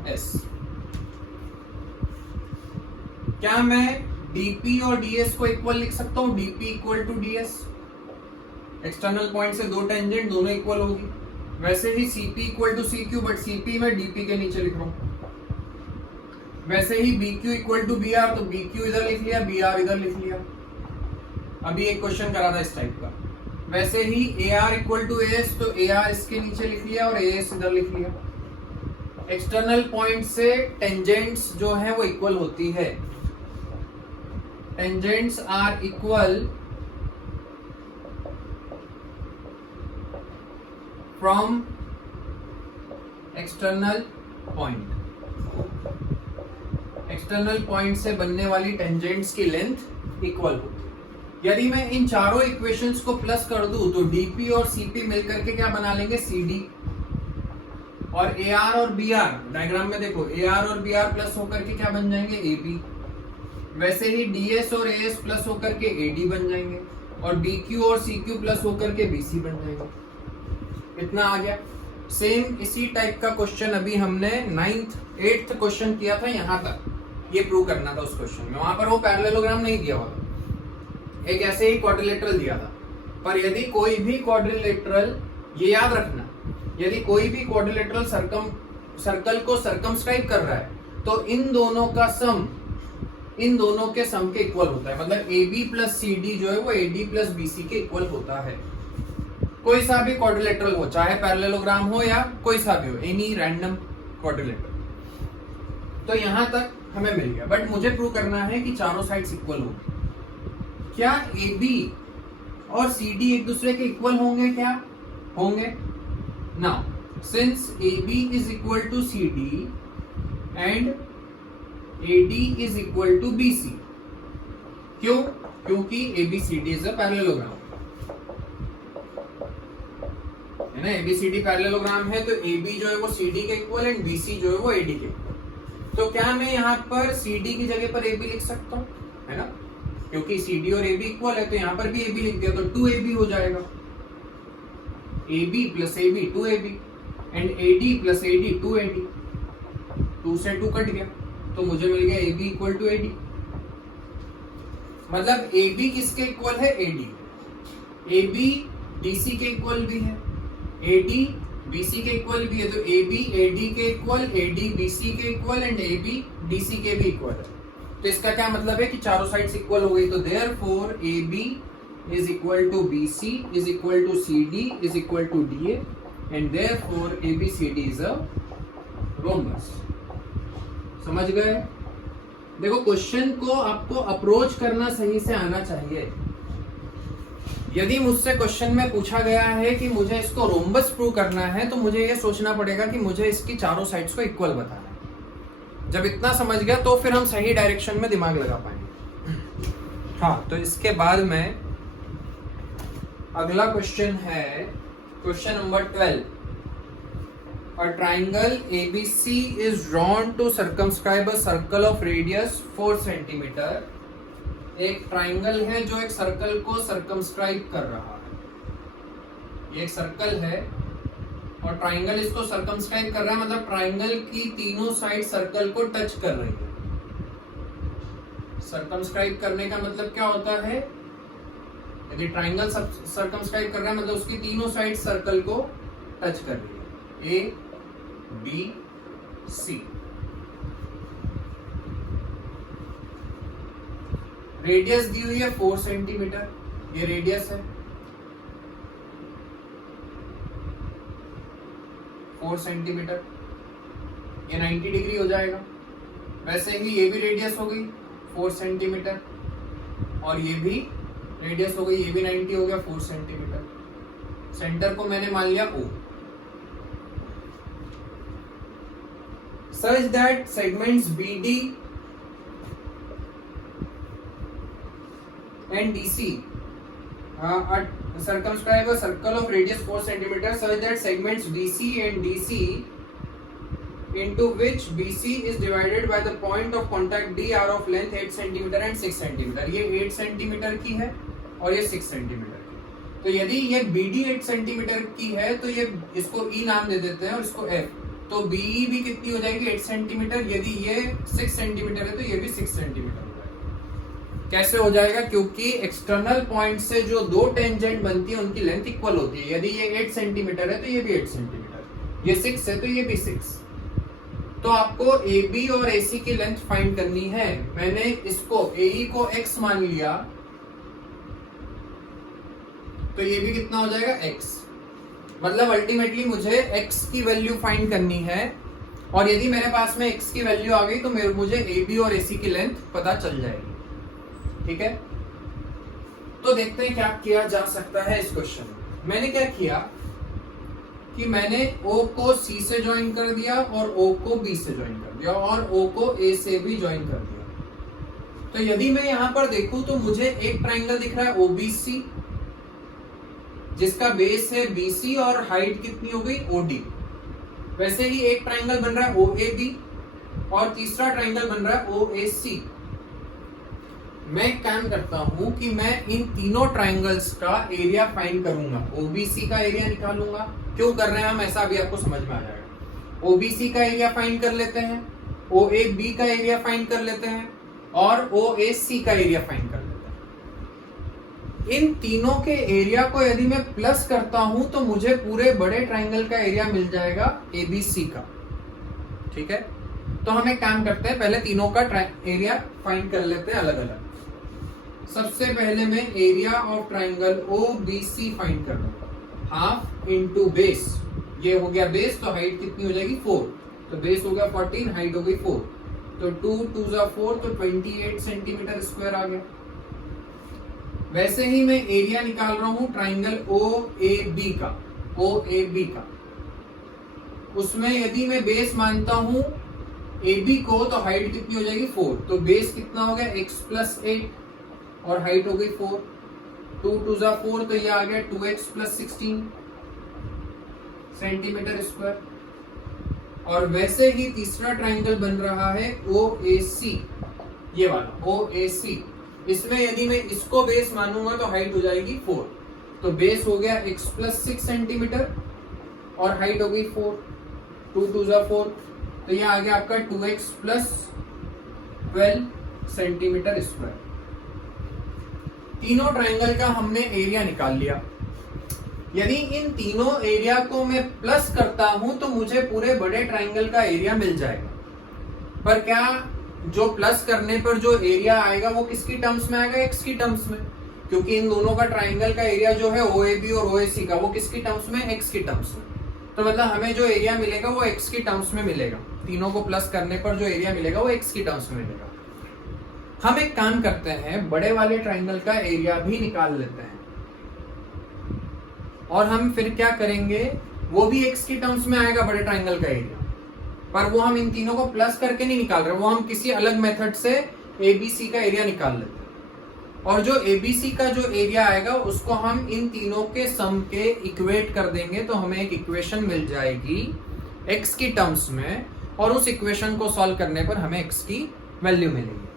S। क्या मैं DP और DS को इक्वल लिख सकता हूं? DP equal to DS, external point से दो टेंजेंट दोनों इक्वल होगी। वैसे ही CP equal to CQ, but CP में DP के नीचे लिख रहा हूं। वैसे ही BQ इक्वल टू BR, तो BQ इधर लिख लिया, BR इधर लिख लिया। अभी एक क्वेश्चन करा था इस टाइप का। वैसे ही AR इक्वल टू AS, तो AR इसके नीचे लिख लिया और AS इधर लिख लिया। एक्सटर्नल पॉइंट से टेंजेंट्स जो है वो इक्वल होती है। Tangents are equal from external point. External point से बनने वाली टेंजेंट्स की लेंथ इक्वल होती है। यदि मैं इन चारों इक्वेशंस को प्लस कर दूं तो DP और CP मिलकर के क्या बना लेंगे? CD। और AR और BR डायग्राम में देखो, AR और BR प्लस होकर के क्या बन जाएंगे? AB। वैसे ही DS और AS प्लस होकर के AD बन जाएंगे और BQ और CQ प्लस होकर के BC बन जाएंगे। इतना आ गया। सेम इसी टाइप का क्वेश्चन अभी हमने 8th क्वेश्चन किया था, यहां तक ये प्रूव करना था उस क्वेश्चन में। वहां पर वो पैरेललोग्राम नहीं दिया हुआ था, एक ऐसे ही क्वाड्रिलेटरल दिया था। पर यदि कोई भी क्वाड्रिलेटरल, ये याद रखना, यदि कोई भी क्वाड्रिलेटरल सर्कल को सर्कमस्क्राइब कर रहा है तो इन दोनों का सम इन दोनों के सम के इक्वल होता है। मतलब AB प्लस CD जो है वो AD प्लस BC के इक्वल होता है। कोई सा भी क्वाड्रिलेटरल हो, चाहे पैरेललोग्राम हो या कोई सा भी हो, एनी रैंडम क्वाड्रिलेटरल। तो यहां तक हमें मिल गया, बट मुझे प्रूव करना है कि चारों साइड्स इक्वल हो। क्या AB और CD एक दूसरे के इक्वल होंगे? क्या होंगे? Now since AB is equal to CD and AD is equal to BC, क्यों? क्योंकि ABCD इज अ पैरेललोग्राम, है ना। ABCD पैरेललोग्राम है तो AB जो है वो CD के इक्वल एंड BC जो है वो AD के इक्वल। तो क्या मैं यहाँ पर CD की जगह पर AB लिख सकता हूँ? है ना, क्योंकि CD और AB इक्वल है तो यहाँ पर भी AB लिख दिया तो 2AB हो जाएगा। AB plus AB 2AB and AD plus AD 2AD, 2 से 2 कट गया तो मुझे मिल गया AB इक्वल टू AD। मतलब AB किसके इक्वल है? AD। AB DC के इक्वल भी है, AD BC के इक्वल भी है, तो AB AD के इक्वल, AD BC के इक्वल एंड AB DC के भी इक्वल है। तो इसका क्या मतलब है कि चारों साइड्स इक्वल हो गई। तो therefore AB is equal to BC is equal to CD is equal to DA and therefore ABCD is a rhombus। समझ गए? देखो क्वेश्चन को आपको अप्रोच करना सही से आना चाहिए। यदि मुझसे क्वेश्चन में पूछा गया है कि मुझे इसको रोम्बस प्रूव करना है तो मुझे ये सोचना पड़ेगा कि मुझे इसकी चारों साइड्स को इक्वल बताना है। जब इतना समझ गया तो फिर हम सही डायरेक्शन में दिमाग लगा पाएंगे। हाँ, तो इसके बाद में अगला क्वेश्चन है question number 12। A triangle ABC is drawn to circumscribe a circle of radius 4 cm। एक ट्राइंगल है जो एक सर्कल को सर्कमस्क्राइब कर रहा है। ये एक सर्कल है और ट्राइंगल इसको सर्कमस्क्राइब कर रहा है, मतलब ट्राइंगल की तीनों साइड सर्कल को टच कर रही है। सर्कमस्क्राइब करने का मतलब क्या होता है? यदि ट्राइंगल सर्कमस्क्राइब कर रहा है मतलब उसकी तीनों साइड सर्कल को टच कर रही है, A B C। रेडियस दी हुई है 4 सेंटीमीटर, ये रेडियस है 4 सेंटीमीटर, ये 90 डिग्री हो जाएगा। वैसे ही ये भी रेडियस हो गई 4 सेंटीमीटर और ये भी रेडियस हो गई, ये भी 90 हो गया 4 सेंटीमीटर। सेंटर को मैंने मान लिया O। Such that segments BD and DC circumscribe a circle of radius 4 cm such that segments BC and DC into which BC is divided by the point of contact D are of length 8 cm and 6 cm। ये 8 cm की है और ये 6 cm की। तो यदि ये BD 8 cm की है तो ये इसको E नाम दे देते हैं और इसको F। तो BE भी कितनी हो जाएगी? 8 सेंटीमीटर। यदि ये 6 सेंटीमीटर है तो ये भी 6 सेंटीमीटर हो जाएगा। कैसे हो जाएगा? क्योंकि एक्सटर्नल पॉइंट से जो दो टेंजेंट बनती है उनकी लेंथ इक्वल होती है। यदि ये 8 सेंटीमीटर है तो ये भी 8 सेंटीमीटर, ये 6 है तो ये भी 6। तो आपको AB और AC की लेंथ फाइंड करनी है। मैंने इसको AE को x मान लिया तो ये भी कितना हो जाएगा? x। मतलब अल्टीमेटली मुझे x की वैल्यू फाइंड करनी है और यदि मेरे पास में x की वैल्यू आ गई तो मुझे AB और AC की लेंथ पता चल जाएगी। ठीक है, तो देखते हैं क्या किया जा सकता है इस क्वेश्चन में। मैंने क्या किया कि मैंने O को C से ज्वाइन कर दिया और O को B से ज्वाइन कर दिया और O को A से भी ज्वाइन कर दिया। तो यदि मैं यहां पर देखूं तो मुझे एक ट्राइंगल दिख रहा है OBC जिसका बेस है BC और हाइट कितनी हो गई? OD। वैसे ही एक ट्राइंगल बन रहा है OAB और तीसरा ट्राइंगल बन रहा है OAC। मैं एक काम करता हूं कि मैं इन तीनों ट्राइंगल्स का एरिया फाइंड करूंगा, ओबीसी का एरिया निकालूंगा। क्यों कर रहे हैं हम ऐसा, अभी आपको समझ में आ जाएगा। ओबीसी का एरिया फाइंड कर लेते हैं, ओएबी का एरिया फाइंड कर लेते हैं और ओएसी का एरिया फाइंड कर लेते हैं। इन तीनों के एरिया को यदि मैं प्लस करता हूं तो मुझे पूरे बड़े ट्राइंगल का एरिया मिल जाएगा एबीसी का। ठीक है, तो हम एक काम करते हैं, पहले तीनों का एरिया फाइंड कर लेते हैं अलग अलग। सबसे पहले मैं area of triangle OBC find कर लूंगा। हाफ इंटू बेस, ये हो गया बेस, तो हाइट कितनी हो जाएगी 4, तो बेस हो गया 14, हाइट हो गई 4, तो 2 2 4, तो 28 सेंटीमीटर स्क्वायर आ गया। वैसे ही मैं एरिया निकाल रहा हूं ट्राइंगल ओएबी का, ओएबी का। उसमें यदि मैं बेस मानता हूं AB को, तो हाइट कितनी हो जाएगी 4, तो बेस कितना हो गया x प्लस 8 और हाइट हो गई 4, 2 2 4, तो ये आ गया 2x प्लस 16 सेंटीमीटर स्क्वायर। और वैसे ही तीसरा ट्राइंगल बन रहा है OAC, ये वाला OAC। इसमें यदि मैं इसको बेस मानूंगा तो हाइट हो जाएगी 4, तो बेस हो गया x प्लस 6 सेंटीमीटर और हाइट हो गई 4, 2 2 4, तो यह आ गया आपका 2x प्लस 12 सेंटीमीटर स्क्वायर। तीनों ट्राइंगल का हमने एरिया निकाल लिया। यदि इन तीनों एरिया को मैं प्लस करता हूं तो मुझे पूरे बड़े ट्राइंगल का एरिया मिल जाएगा। पर क्या जो प्लस करने पर जो एरिया आएगा वो किसकी टर्म्स में आएगा, x की टर्म्स में, क्योंकि इन दोनों का ट्राइंगल का एरिया जो है OAB और OAC का, वो किसकी टर्म्स में, x की टर्म्स में। तो मतलब हमें जो एरिया मिलेगा वो x की टर्म्स में मिलेगा। तीनों को प्लस करने पर जो एरिया मिलेगा वो x की टर्म्स में मिलेगा। हम एक काम करते हैं, बड़े वाले ट्राइंगल का एरिया भी निकाल लेते हैं और हम फिर क्या करेंगे, वो भी x की टर्म्स में आएगा बड़े ट्राइंगल का एरिया, पर वो हम इन तीनों को प्लस करके नहीं निकाल रहे, वो हम किसी अलग मेथड से ABC का एरिया निकाल लेते हैं। और जो ABC का जो एरिया आएगा उसको हम इन तीनों के सम के इक्वेट कर देंगे, तो हमें एक इक्वेशन मिल जाएगी x की टर्म्स में, और उस इक्वेशन को सॉल्व करने पर हमें x की वैल्यू मिलेगी।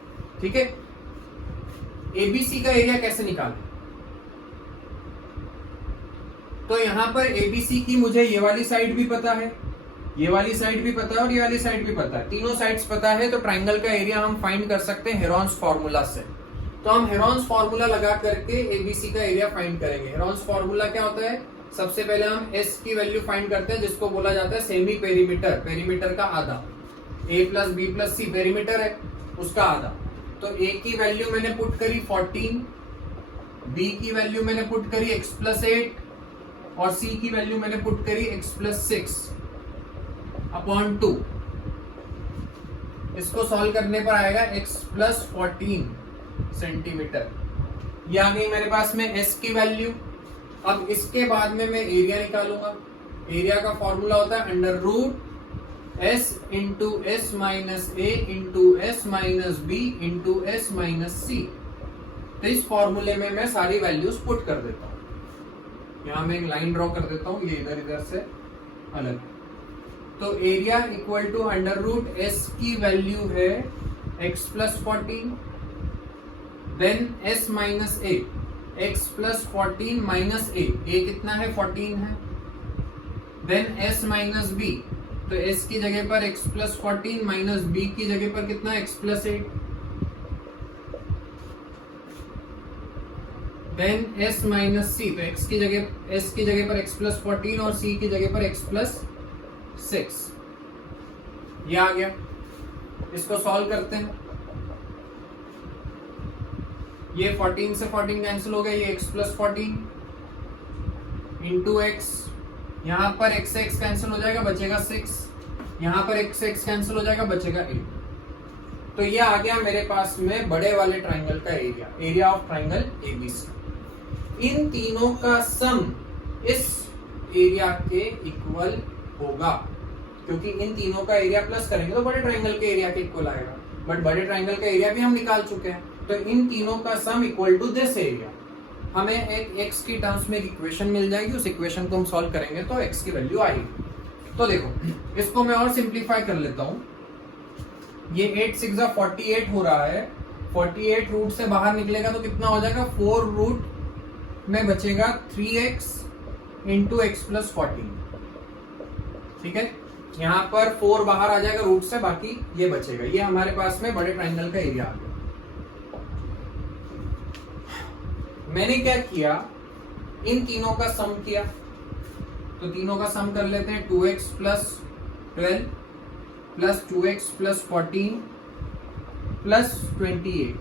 ठीक है, ABC का एरिया कैसे निकालें, तो यहां पर ABC की मुझे ये वाली साइड भी पता है, ये वाली साइड भी पता है और ये वाली साइड भी पता है, तीनों साइड्स पता है, तो ट्राइंगल का एरिया हम फाइंड कर सकते हैं हेरॉन्स फार्मूला से। तो हम हेरॉन्स फार्मूला लगा करके ABC का एरिया फाइंड करेंगे। हेरॉन्स फार्मूला क्या होता है, सबसे पहले हम S की वैल्यू फाइंड करते हैं, जिसको बोला जाता है सेमी पेरीमीटर, पेरीमीटर का आधा। A plus B plus C perimeter है, उसका आधा। तो A की वैल्यू मैंने पुट करी 14, B की वैल्यू मैंने पुट करी x प्लस 8 और C की वैल्यू मैंने पुट करी x प्लस 6 अपॉन 2। इसको सॉल्व करने पर आएगा x प्लस 14 सेंटीमीटर। ये आ गई मेरे पास में S की वैल्यू। अब इसके बाद में मैं एरिया निकालूंगा। एरिया का फॉर्मूला होता है under root S into S minus A into S minus B into S minus C। तो इस फॉर्मूले में मैं सारी वैल्यूज पुट कर देता हूं। यहां मैं एक लाइन ड्रॉ कर देता हूं, ये इधर इधर से अलग। तो area equal to under root S की वैल्यू है x plus 14, then S minus A, x plus 14 minus A, A कितना है 14 है, देन S माइनस B, तो S की जगह पर x प्लस 14 माइनस B की जगह पर कितना x plus 8, then S minus C, तो x की जगह पर x प्लस 14 और C की जगह पर x प्लस 6। ये आ गया, इसको सॉल्व करते हैं। ये 14 से 14 कैंसिल हो गया, ये x प्लस 14 इंटू x, यहां पर x से x कैंसिल हो जाएगा, बचेगा 6, यहां पर x से x कैंसिल हो जाएगा, बचेगा 8। तो ये आ गया मेरे पास में बड़े वाले ट्राइंगल का area, area of triangle ABC। इन तीनों का सम इस एरिया के इक्वल होगा, क्योंकि इन तीनों का एरिया प्लस करेंगे तो बड़े ट्राइंगल के एरिया के इक्वल आएगा, बट बड़े ट्राइंगल का एरिया भी हम निकाल चुके हैं। तो इन तीनों का sum equal to this area. हमें एक x की टर्म्स में एक इक्वेशन मिल जाएगी, उस इक्वेशन को हम सॉल्व करेंगे तो x की वैल्यू आएगी। तो देखो, इसको मैं और सिंप्लीफाई कर लेता हूं। ये 8 6 48 हो रहा है, 48 रूट से बाहर निकलेगा तो कितना हो जाएगा, 4 रूट में बचेगा 3x इंटू एक्स प्लस 14। ठीक है, यहाँ पर 4 बाहर आ जाएगा रूट से, बाकी ये बचेगा। ये हमारे पास में बड़े ट्राइंगल का एरिया आ गया। मैंने क्या किया, इन तीनों का सम किया, तो तीनों का सम कर लेते हैं। 2x plus 12 plus 2x plus 14 plus 28,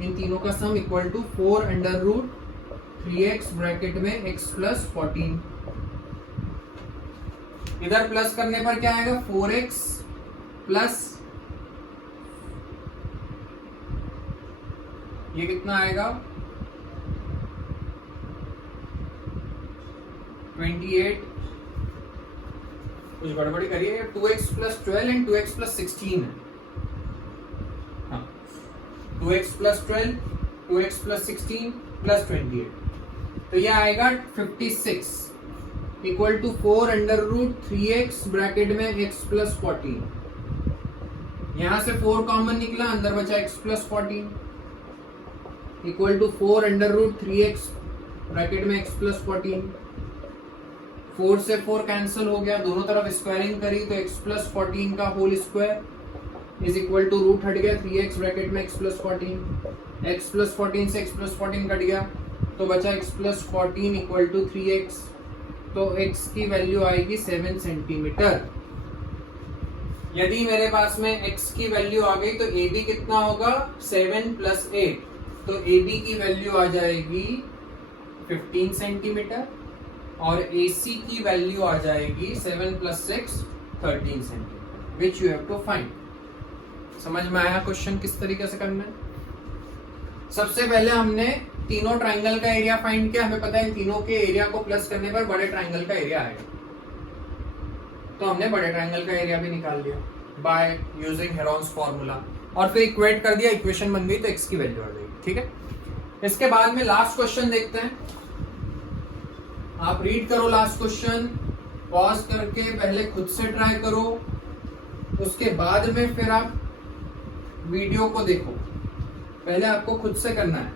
इन तीनों का sum equal to 4 under root 3x bracket में x प्लस 14। इधर प्लस करने पर क्या आएगा, 4x प्लस ये कितना आएगा 28, कुछ गड़बड़ी करिए, 2x plus 12 and 2x plus 16 है। हाँ, 2x plus 12, 2x plus 16 plus 28, तो ये आएगा 56 equal to 4 under root 3x bracket में x प्लस 14। यहां से 4 कॉमन निकला, अंदर बचा x plus 14 equal to 4 under root 3x bracket में x प्लस 14। 4 से 4 कैंसिल हो गया, दोनों तरफ स्क्वायरिंग करी तो x प्लस 14 का whole square is equal to root हट गया 3x ब्रैकेट में x प्लस 14। x प्लस 14 से x प्लस 14 कट गया तो बचा x plus 14 equal to 3x, तो x की वैल्यू आएगी 7 सेंटीमीटर। यदि मेरे पास में x की वैल्यू आ गई तो AB कितना होगा, 7 प्लस 8, तो AB की वैल्यू आ जाएगी 15 सेंटीमीटर और AC की वैल्यू आ जाएगी 7 plus 6 13 centimetre, which you have to find. समझ में आया क्वेश्चन किस तरीके से करना है? सबसे पहले हमने तीनों ट्राइंगल का एरिया फाइंड किया, हमें पता है इन तीनों के एरिया को प्लस करने पर बड़े ट्राइंगल का एरिया आएगा, तो हमने बड़े ट्राइंगल का एरिया भी निकाल लिया बाय यूजिंग हेरोन्स फॉर्मूला, और फिर इक्वेट कर दिया, इक्वेशन बन गई, तो x की वैल्यू आ जाएगी। ठीक है, इसके बाद में लास्ट क्वेश्चन देखते हैं। आप रीड करो लास्ट क्वेश्चन, पॉज करके पहले खुद से ट्राई करो, उसके बाद में फिर आप वीडियो को देखो। पहले आपको खुद से करना है।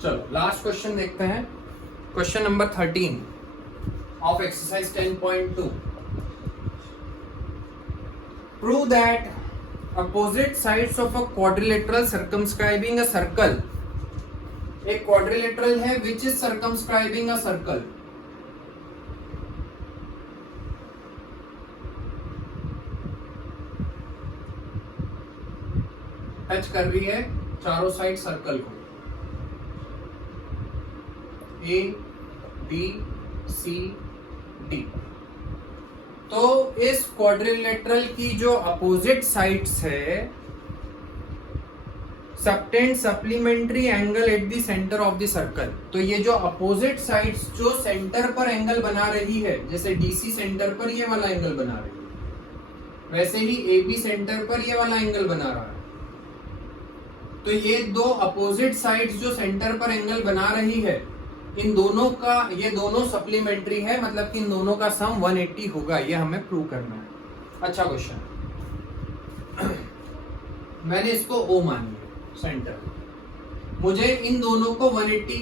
चलो लास्ट क्वेश्चन देखते हैं, question number 13 of exercise 10.2। Prove that opposite sides of a quadrilateral circumscribing a circle, एक क्वाड्रिलेटरल है which is circumscribing a circle. Touch कर रही है चारों साइड सर्कल को, A, B, C, D। तो इस क्वाड्रिलेटरल की जो अपोजिट साइड्स है, subtend supplementary angle at the centre of the circle. तो ये जो अपोजिट साइड्स जो सेंटर पर एंगल बना रही है, जैसे DC सेंटर पर ये वाला एंगल बना रही है, वैसे ही AB सेंटर पर ये वाला एंगल बना रहा है। तो ये दो अपोजिट साइड्स जो सेंटर पर एंगल बना रही है, इन दोनों का, ये दोनों सप्लीमेंट्री है, मतलब कि इन दोनों का सम 180 होगा, ये हमें प्रूव करना है। अच्छा क्वेश्चन, मैंने इसको O मान लिया सेंटर, मुझे इन दोनों को 180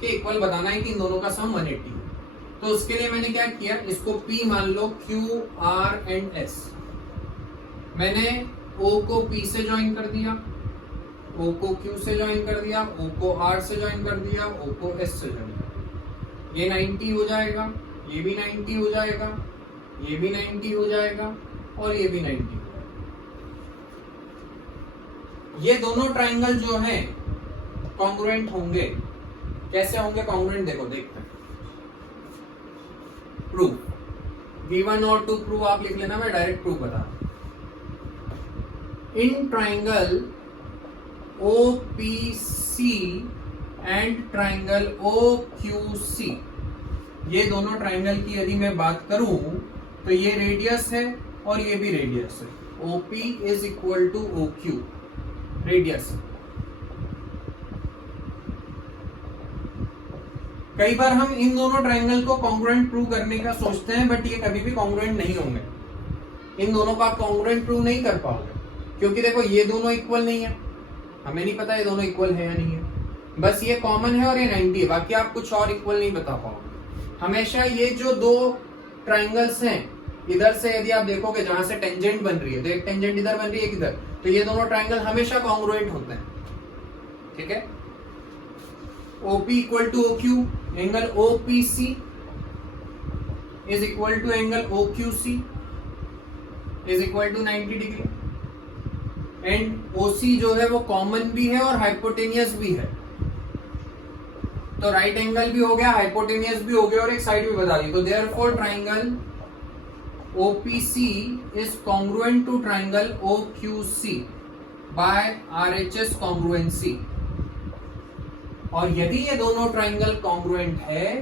के इक्वल बताना है कि इन दोनों का सम 180 है। तो उसके लिए मैंने क्या किया, इसको P मान लो, Q, R एंड S। मैंने O को P से ज्वाइन कर दिया, O को Q से ज्वाइन कर दिया, O को R से ज्वाइन कर दिया, O को S से ज्वाइन कर दिया। ये 90 हो जाएगा, ये भी 90 हो जाएगा, ये भी 90 हो जाएगा और ये भी 90 हो जाएगा। ये दोनों ट्राइंगल जो हैं कॉन्ग्रुएंट होंगे। कैसे होंगे कॉन्ग्रुएंट, देखो देखते हैं। प्रूफ V1 और 2 प्रूफ आप लिख लेना, मैं डायरेक्ट प्रूफ बता रहा हूं। In triangle OPC and triangle OQC, ये दोनों ट्राइंगल की यदि मैं बात करूं तो ये रेडियस है और ये भी रेडियस है। OP is equal to OQ, radius. कई बार हम इन दोनों ट्राइंगल को कॉन्ग्रुएंट प्रूव करने का सोचते हैं, बट ये कभी भी कॉन्ग्रुएंट नहीं होंगे। इन दोनों को आप कॉन्ग्रुएंट प्रूव नहीं कर पाओगे, क्योंकि देखो ये दोनों इक्वल नहीं है, हमें नहीं पता ये दोनों इक्वल है या नहीं है, बस ये कॉमन है और ये 90 है, बाकी आप कुछ और इक्वल नहीं बता पाओगे। हमेशा ये जो दो ट्राइंगल्स हैं, इधर से यदि आप देखोगे जहां से टेंजेंट बन रही है, तो एक टेंजेंट इधर बन रही है, एक इधर, तो ये दोनों ट्राइंगल हमेशा कॉन्ग्रुएंट होते हैं। ठीक है, OP equal to OQ, angle OPC is equal to angle OQC is equal to 90 degree. And OC जो है वो कॉमन भी है और हाइपोटेनियस भी है, तो राइट एंगल भी हो गया, हाइपोटेनियस भी हो गया और एक साइड भी बता दी। तो therefore triangle OPC is congruent to triangle OQC by RHS congruency. और यदि ये दोनों ट्राइंगल कॉन्ग्रुएंट है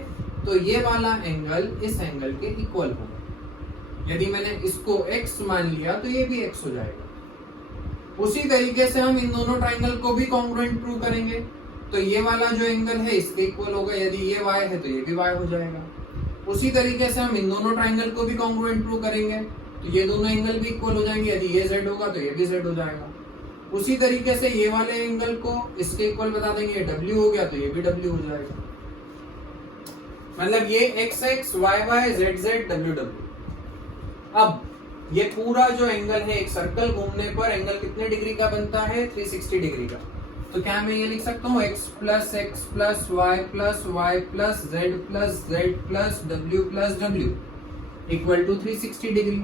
तो ये वाला एंगल इस एंगल के इक्वल होगा। यदि मैंने इसको x मान लिया तो ये भी x हो जाएगा। उसी तरीके से हम इन दोनों ट्राइंगल को भी कॉन्ग्रुएंट प्रूव करेंगे, तो ये वाला जो एंगल है इसके इक्वल होगा, यदि ये y है तो ये भी y हो जाएगा। उसी तरीके से हम इन दोनों ट्राइंगल को भी कॉन्ग्रुएंट प्रूव करेंगे, तो ये दोनों एंगल भी इक्वल हो जाएंगे, यदि ये z होगा तो ये भी z हो जाएगा। उसी तरीके से ये वाले एंगल को इसके इक्वल बता देंगे, ये w हो गया तो ये भी w हो जाएगा। मतलब ये x x y y z z w w। अब ये पूरा जो एंगल है, एक सर्कल घूमने पर एंगल कितने डिग्री का बनता है? 360 डिग्री का। तो क्या मैं ये लिख सकता हूँ x plus y plus z plus w equal to 360 degree.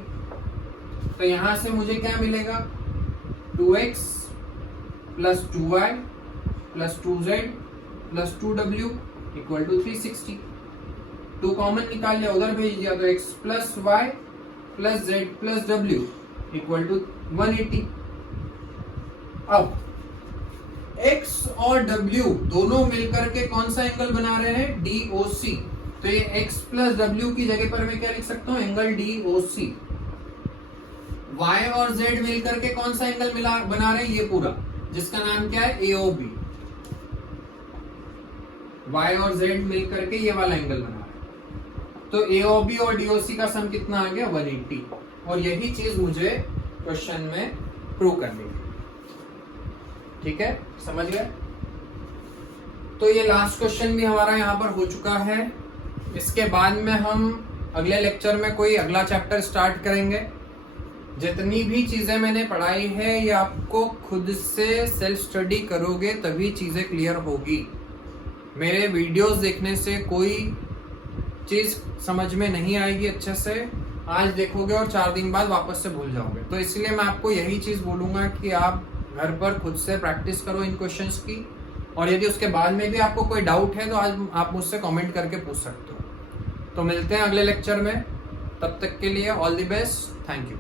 तो यहां से मुझे क्या मिलेगा? 2x plus 2y plus 2z plus 2w equal to 360। 2 common निकाल लिया, उधर भेज दिया, तो x plus y plus z plus w equal to 180। अब x और w दोनों मिलकर के कौन सा एंगल बना रहे हैं? DOC। तो ये x प्लस w की जगह पर मैं क्या लिख सकता हूँ? Angle DOC। y और z मिलकर के कौन सा एंगल बना रहे हैं? ये पूरा, जिसका नाम क्या है? AOB। y और z मिलकर के ये वाला एंगल बना रहे हैं, तो AOB और DOC का सम कितना आ गया? 180। और यही चीज मुझे क्वेश्चन में प्रूव करनी है। ठीक है, समझ गए? तो ये लास्ट क्वेश्चन भी हमारा यहाँ पर हो चुका है। इसके बाद में हम अगले लेक्चर में कोई अगला चैप्टर स्टार्ट करेंगे। जितनी भी चीजें मैंने पढ़ाई है ये आपको खुद से सेल्फ स्टडी करोगे तभी चीजें क्लियर होगी। मेरे वीडियोस देखने से कोई चीज समझ में नहीं आएगी अच्छे से, आज देखोगे और 4 दिन बाद वापस से भूल जाओगे। तो इसलिए मैं आपको यही चीज बोलूंगा कि आप घर पर खुद से प्रैक्टिस करो इन क्वेश्चंस की, और यदि उसके बाद में भी आपको कोई डाउट है तो आज आप मुझसे कमेंट करके पूछ सकते हो। तो मिलते हैं अगले लेक्चर में, तब तक के लिए all the best, thank you.